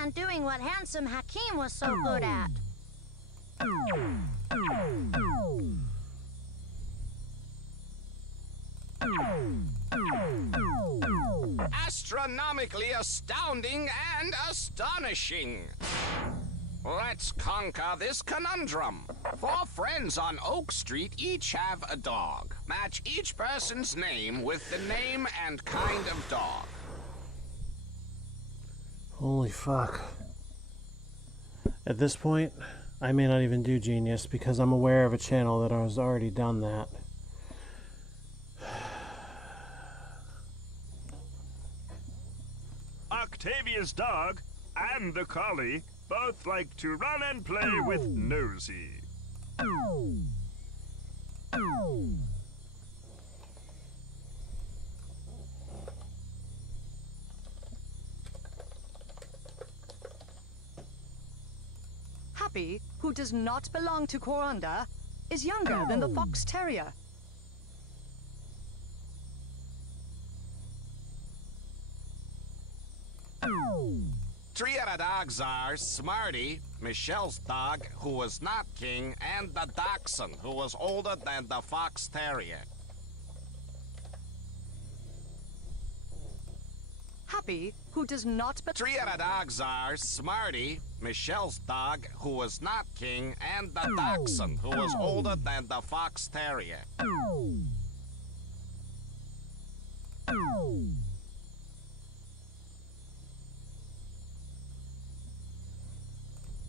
and doing what handsome Hakeem was so good at. Astronomically astounding and astonishing. Let's conquer this conundrum. 4 friends on Oak Street each have a dog. Match each person's name with the name and kind of dog. Holy fuck. At this point, I may not even do Genius because I'm aware of a channel that has already done that. Octavia's dog and the collie both like to run and play with Nosy. Happy, who does not belong to Coranda, is younger than the Fox Terrier. Three of the dogs are Smarty, Michelle's dog, who was not king, and the Dachshund, who was older than the Fox Terrier. Happy, who does not Three of the dogs are Smarty, Michelle's dog, who was not king, and the Dachshund, who was older than the Fox Terrier.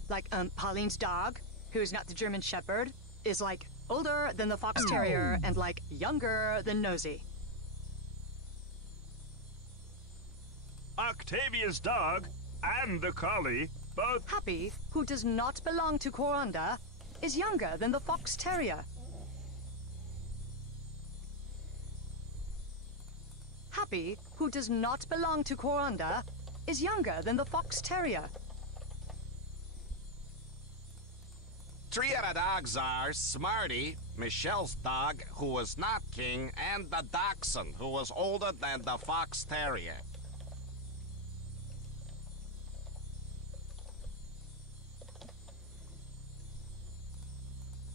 Like, Pauline's dog, who's not the German Shepherd, is, like, older than the Fox Terrier and, like, younger than Nosy. Octavia's dog and the collie both... Happy, who does not belong to Coranda, is younger than the Fox Terrier. Happy, who does not belong to Coranda, is younger than the Fox Terrier. Three of the dogs are Smarty, Michelle's dog, who was not king, and the Dachshund, who was older than the Fox Terrier.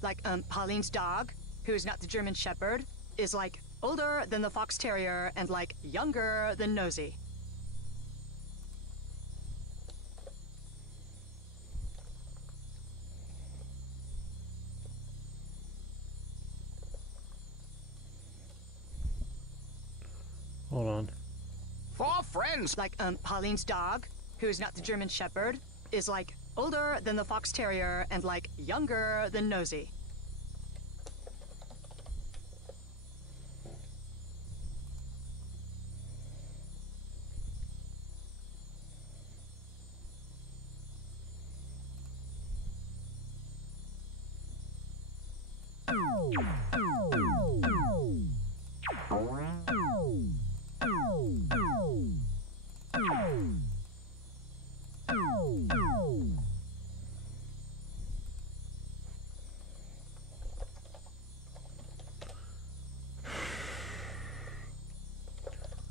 Like, Pauline's dog, who's not the German Shepherd, is, like, older than the Fox Terrier and, like, younger than Nosy. Hold on. 4 friends. Like, Pauline's dog, who's not the German Shepherd, is, like, older than the Fox Terrier and, like, younger than Nosy.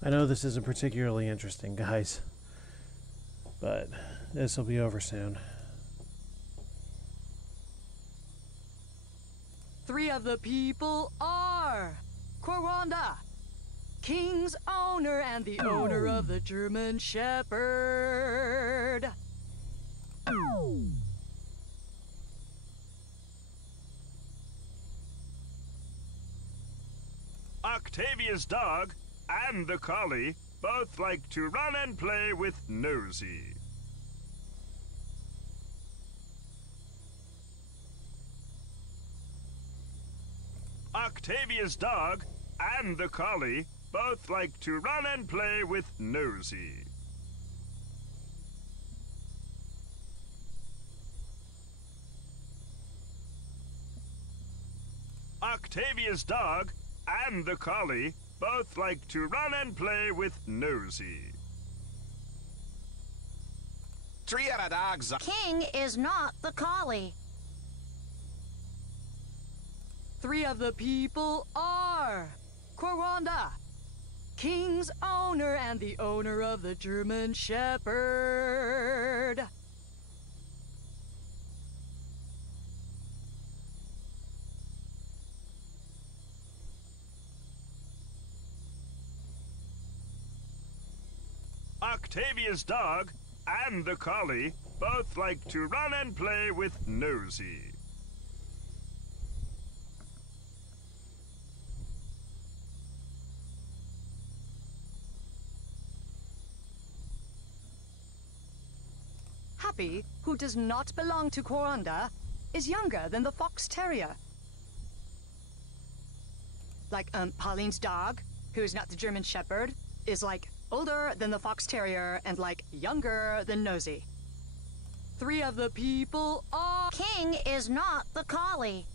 I know this isn't particularly interesting, guys, but this will be over soon. 3 of the people are Coranda, King's owner and the owner of the German Shepherd. Octavia's dog and the collie both like to run and play with Nosy. Octavia's dog and the collie both like to run and play with Nosy. Octavia's dog and the collie both like to run and play with Nosy. 3 of the dogs are... King is not the collie. 3 of the people are Coranda, King's owner and the owner of the German Shepherd. Octavia's dog and the collie both like to run and play with Nosy. Happy, who does not belong to Coranda, is younger than the fox terrier. Like, Pauline's dog, who is not the German shepherd, is like older than the fox terrier and like younger than Nosy. 3 of the people are... King is not the collie.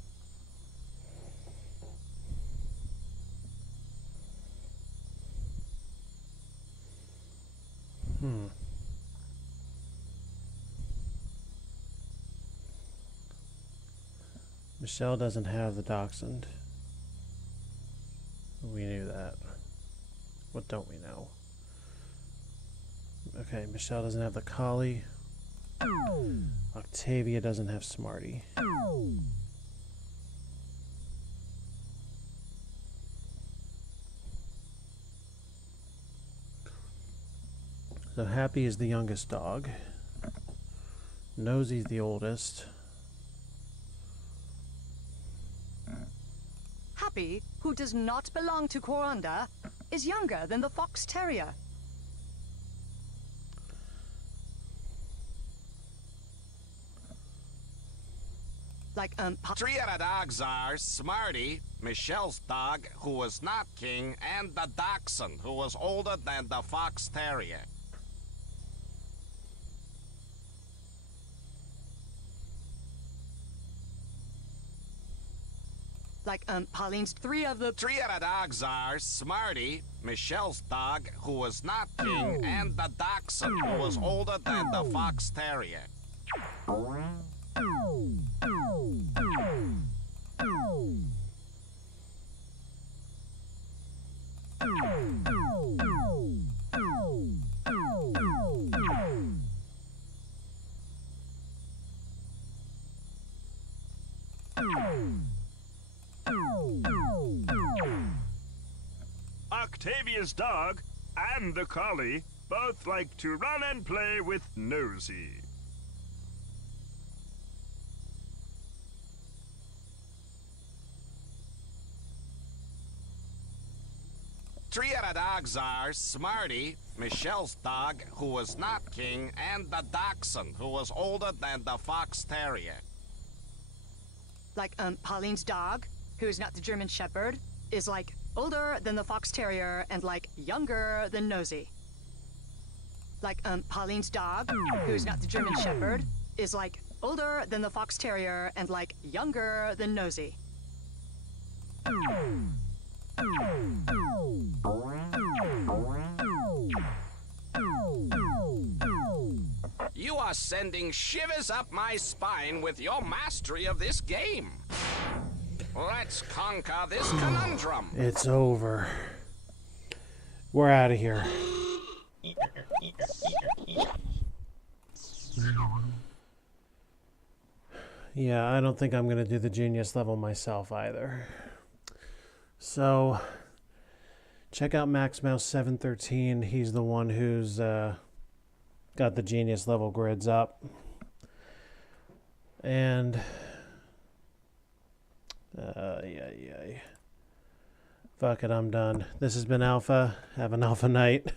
Michelle doesn't have the dachshund. We knew that. What don't we know? Okay, Michelle doesn't have the collie. Octavia doesn't have Smarty. So Happy is the youngest dog. Nosy's the oldest. Happy, who does not belong to Coranda, is younger than the fox terrier. Like, 3 of the dogs are Smarty, Michelle's dog, who was not king, and the dachshund, who was older than the fox terrier. Like, Pauline's 3 of the... 3 of the dogs are Smarty, Michelle's dog, who was not king, and the dachshund, who was older than the fox terrier. Octavia's dog and the collie both like to run and play with Nosy. Three of the dogs are Smarty, Michelle's dog, who was not king, and the dachshund, who was older than the fox terrier. Like, Pauline's dog, who is not the German shepherd, is like older than the fox terrier and like younger than Nosy. Like, Pauline's dog, who is not the German shepherd, is like older than the fox terrier and like younger than Nosy. You are sending shivers up my spine with your mastery of this game. Let's conquer this conundrum. It's over. We're out of here. Yeah, I don't think I'm going to do the genius level myself either. So, check out MaxMouse713. He's the one who's got the genius level grids up. And fuck it, I'm done. This has been Alpha. Have an Alpha night.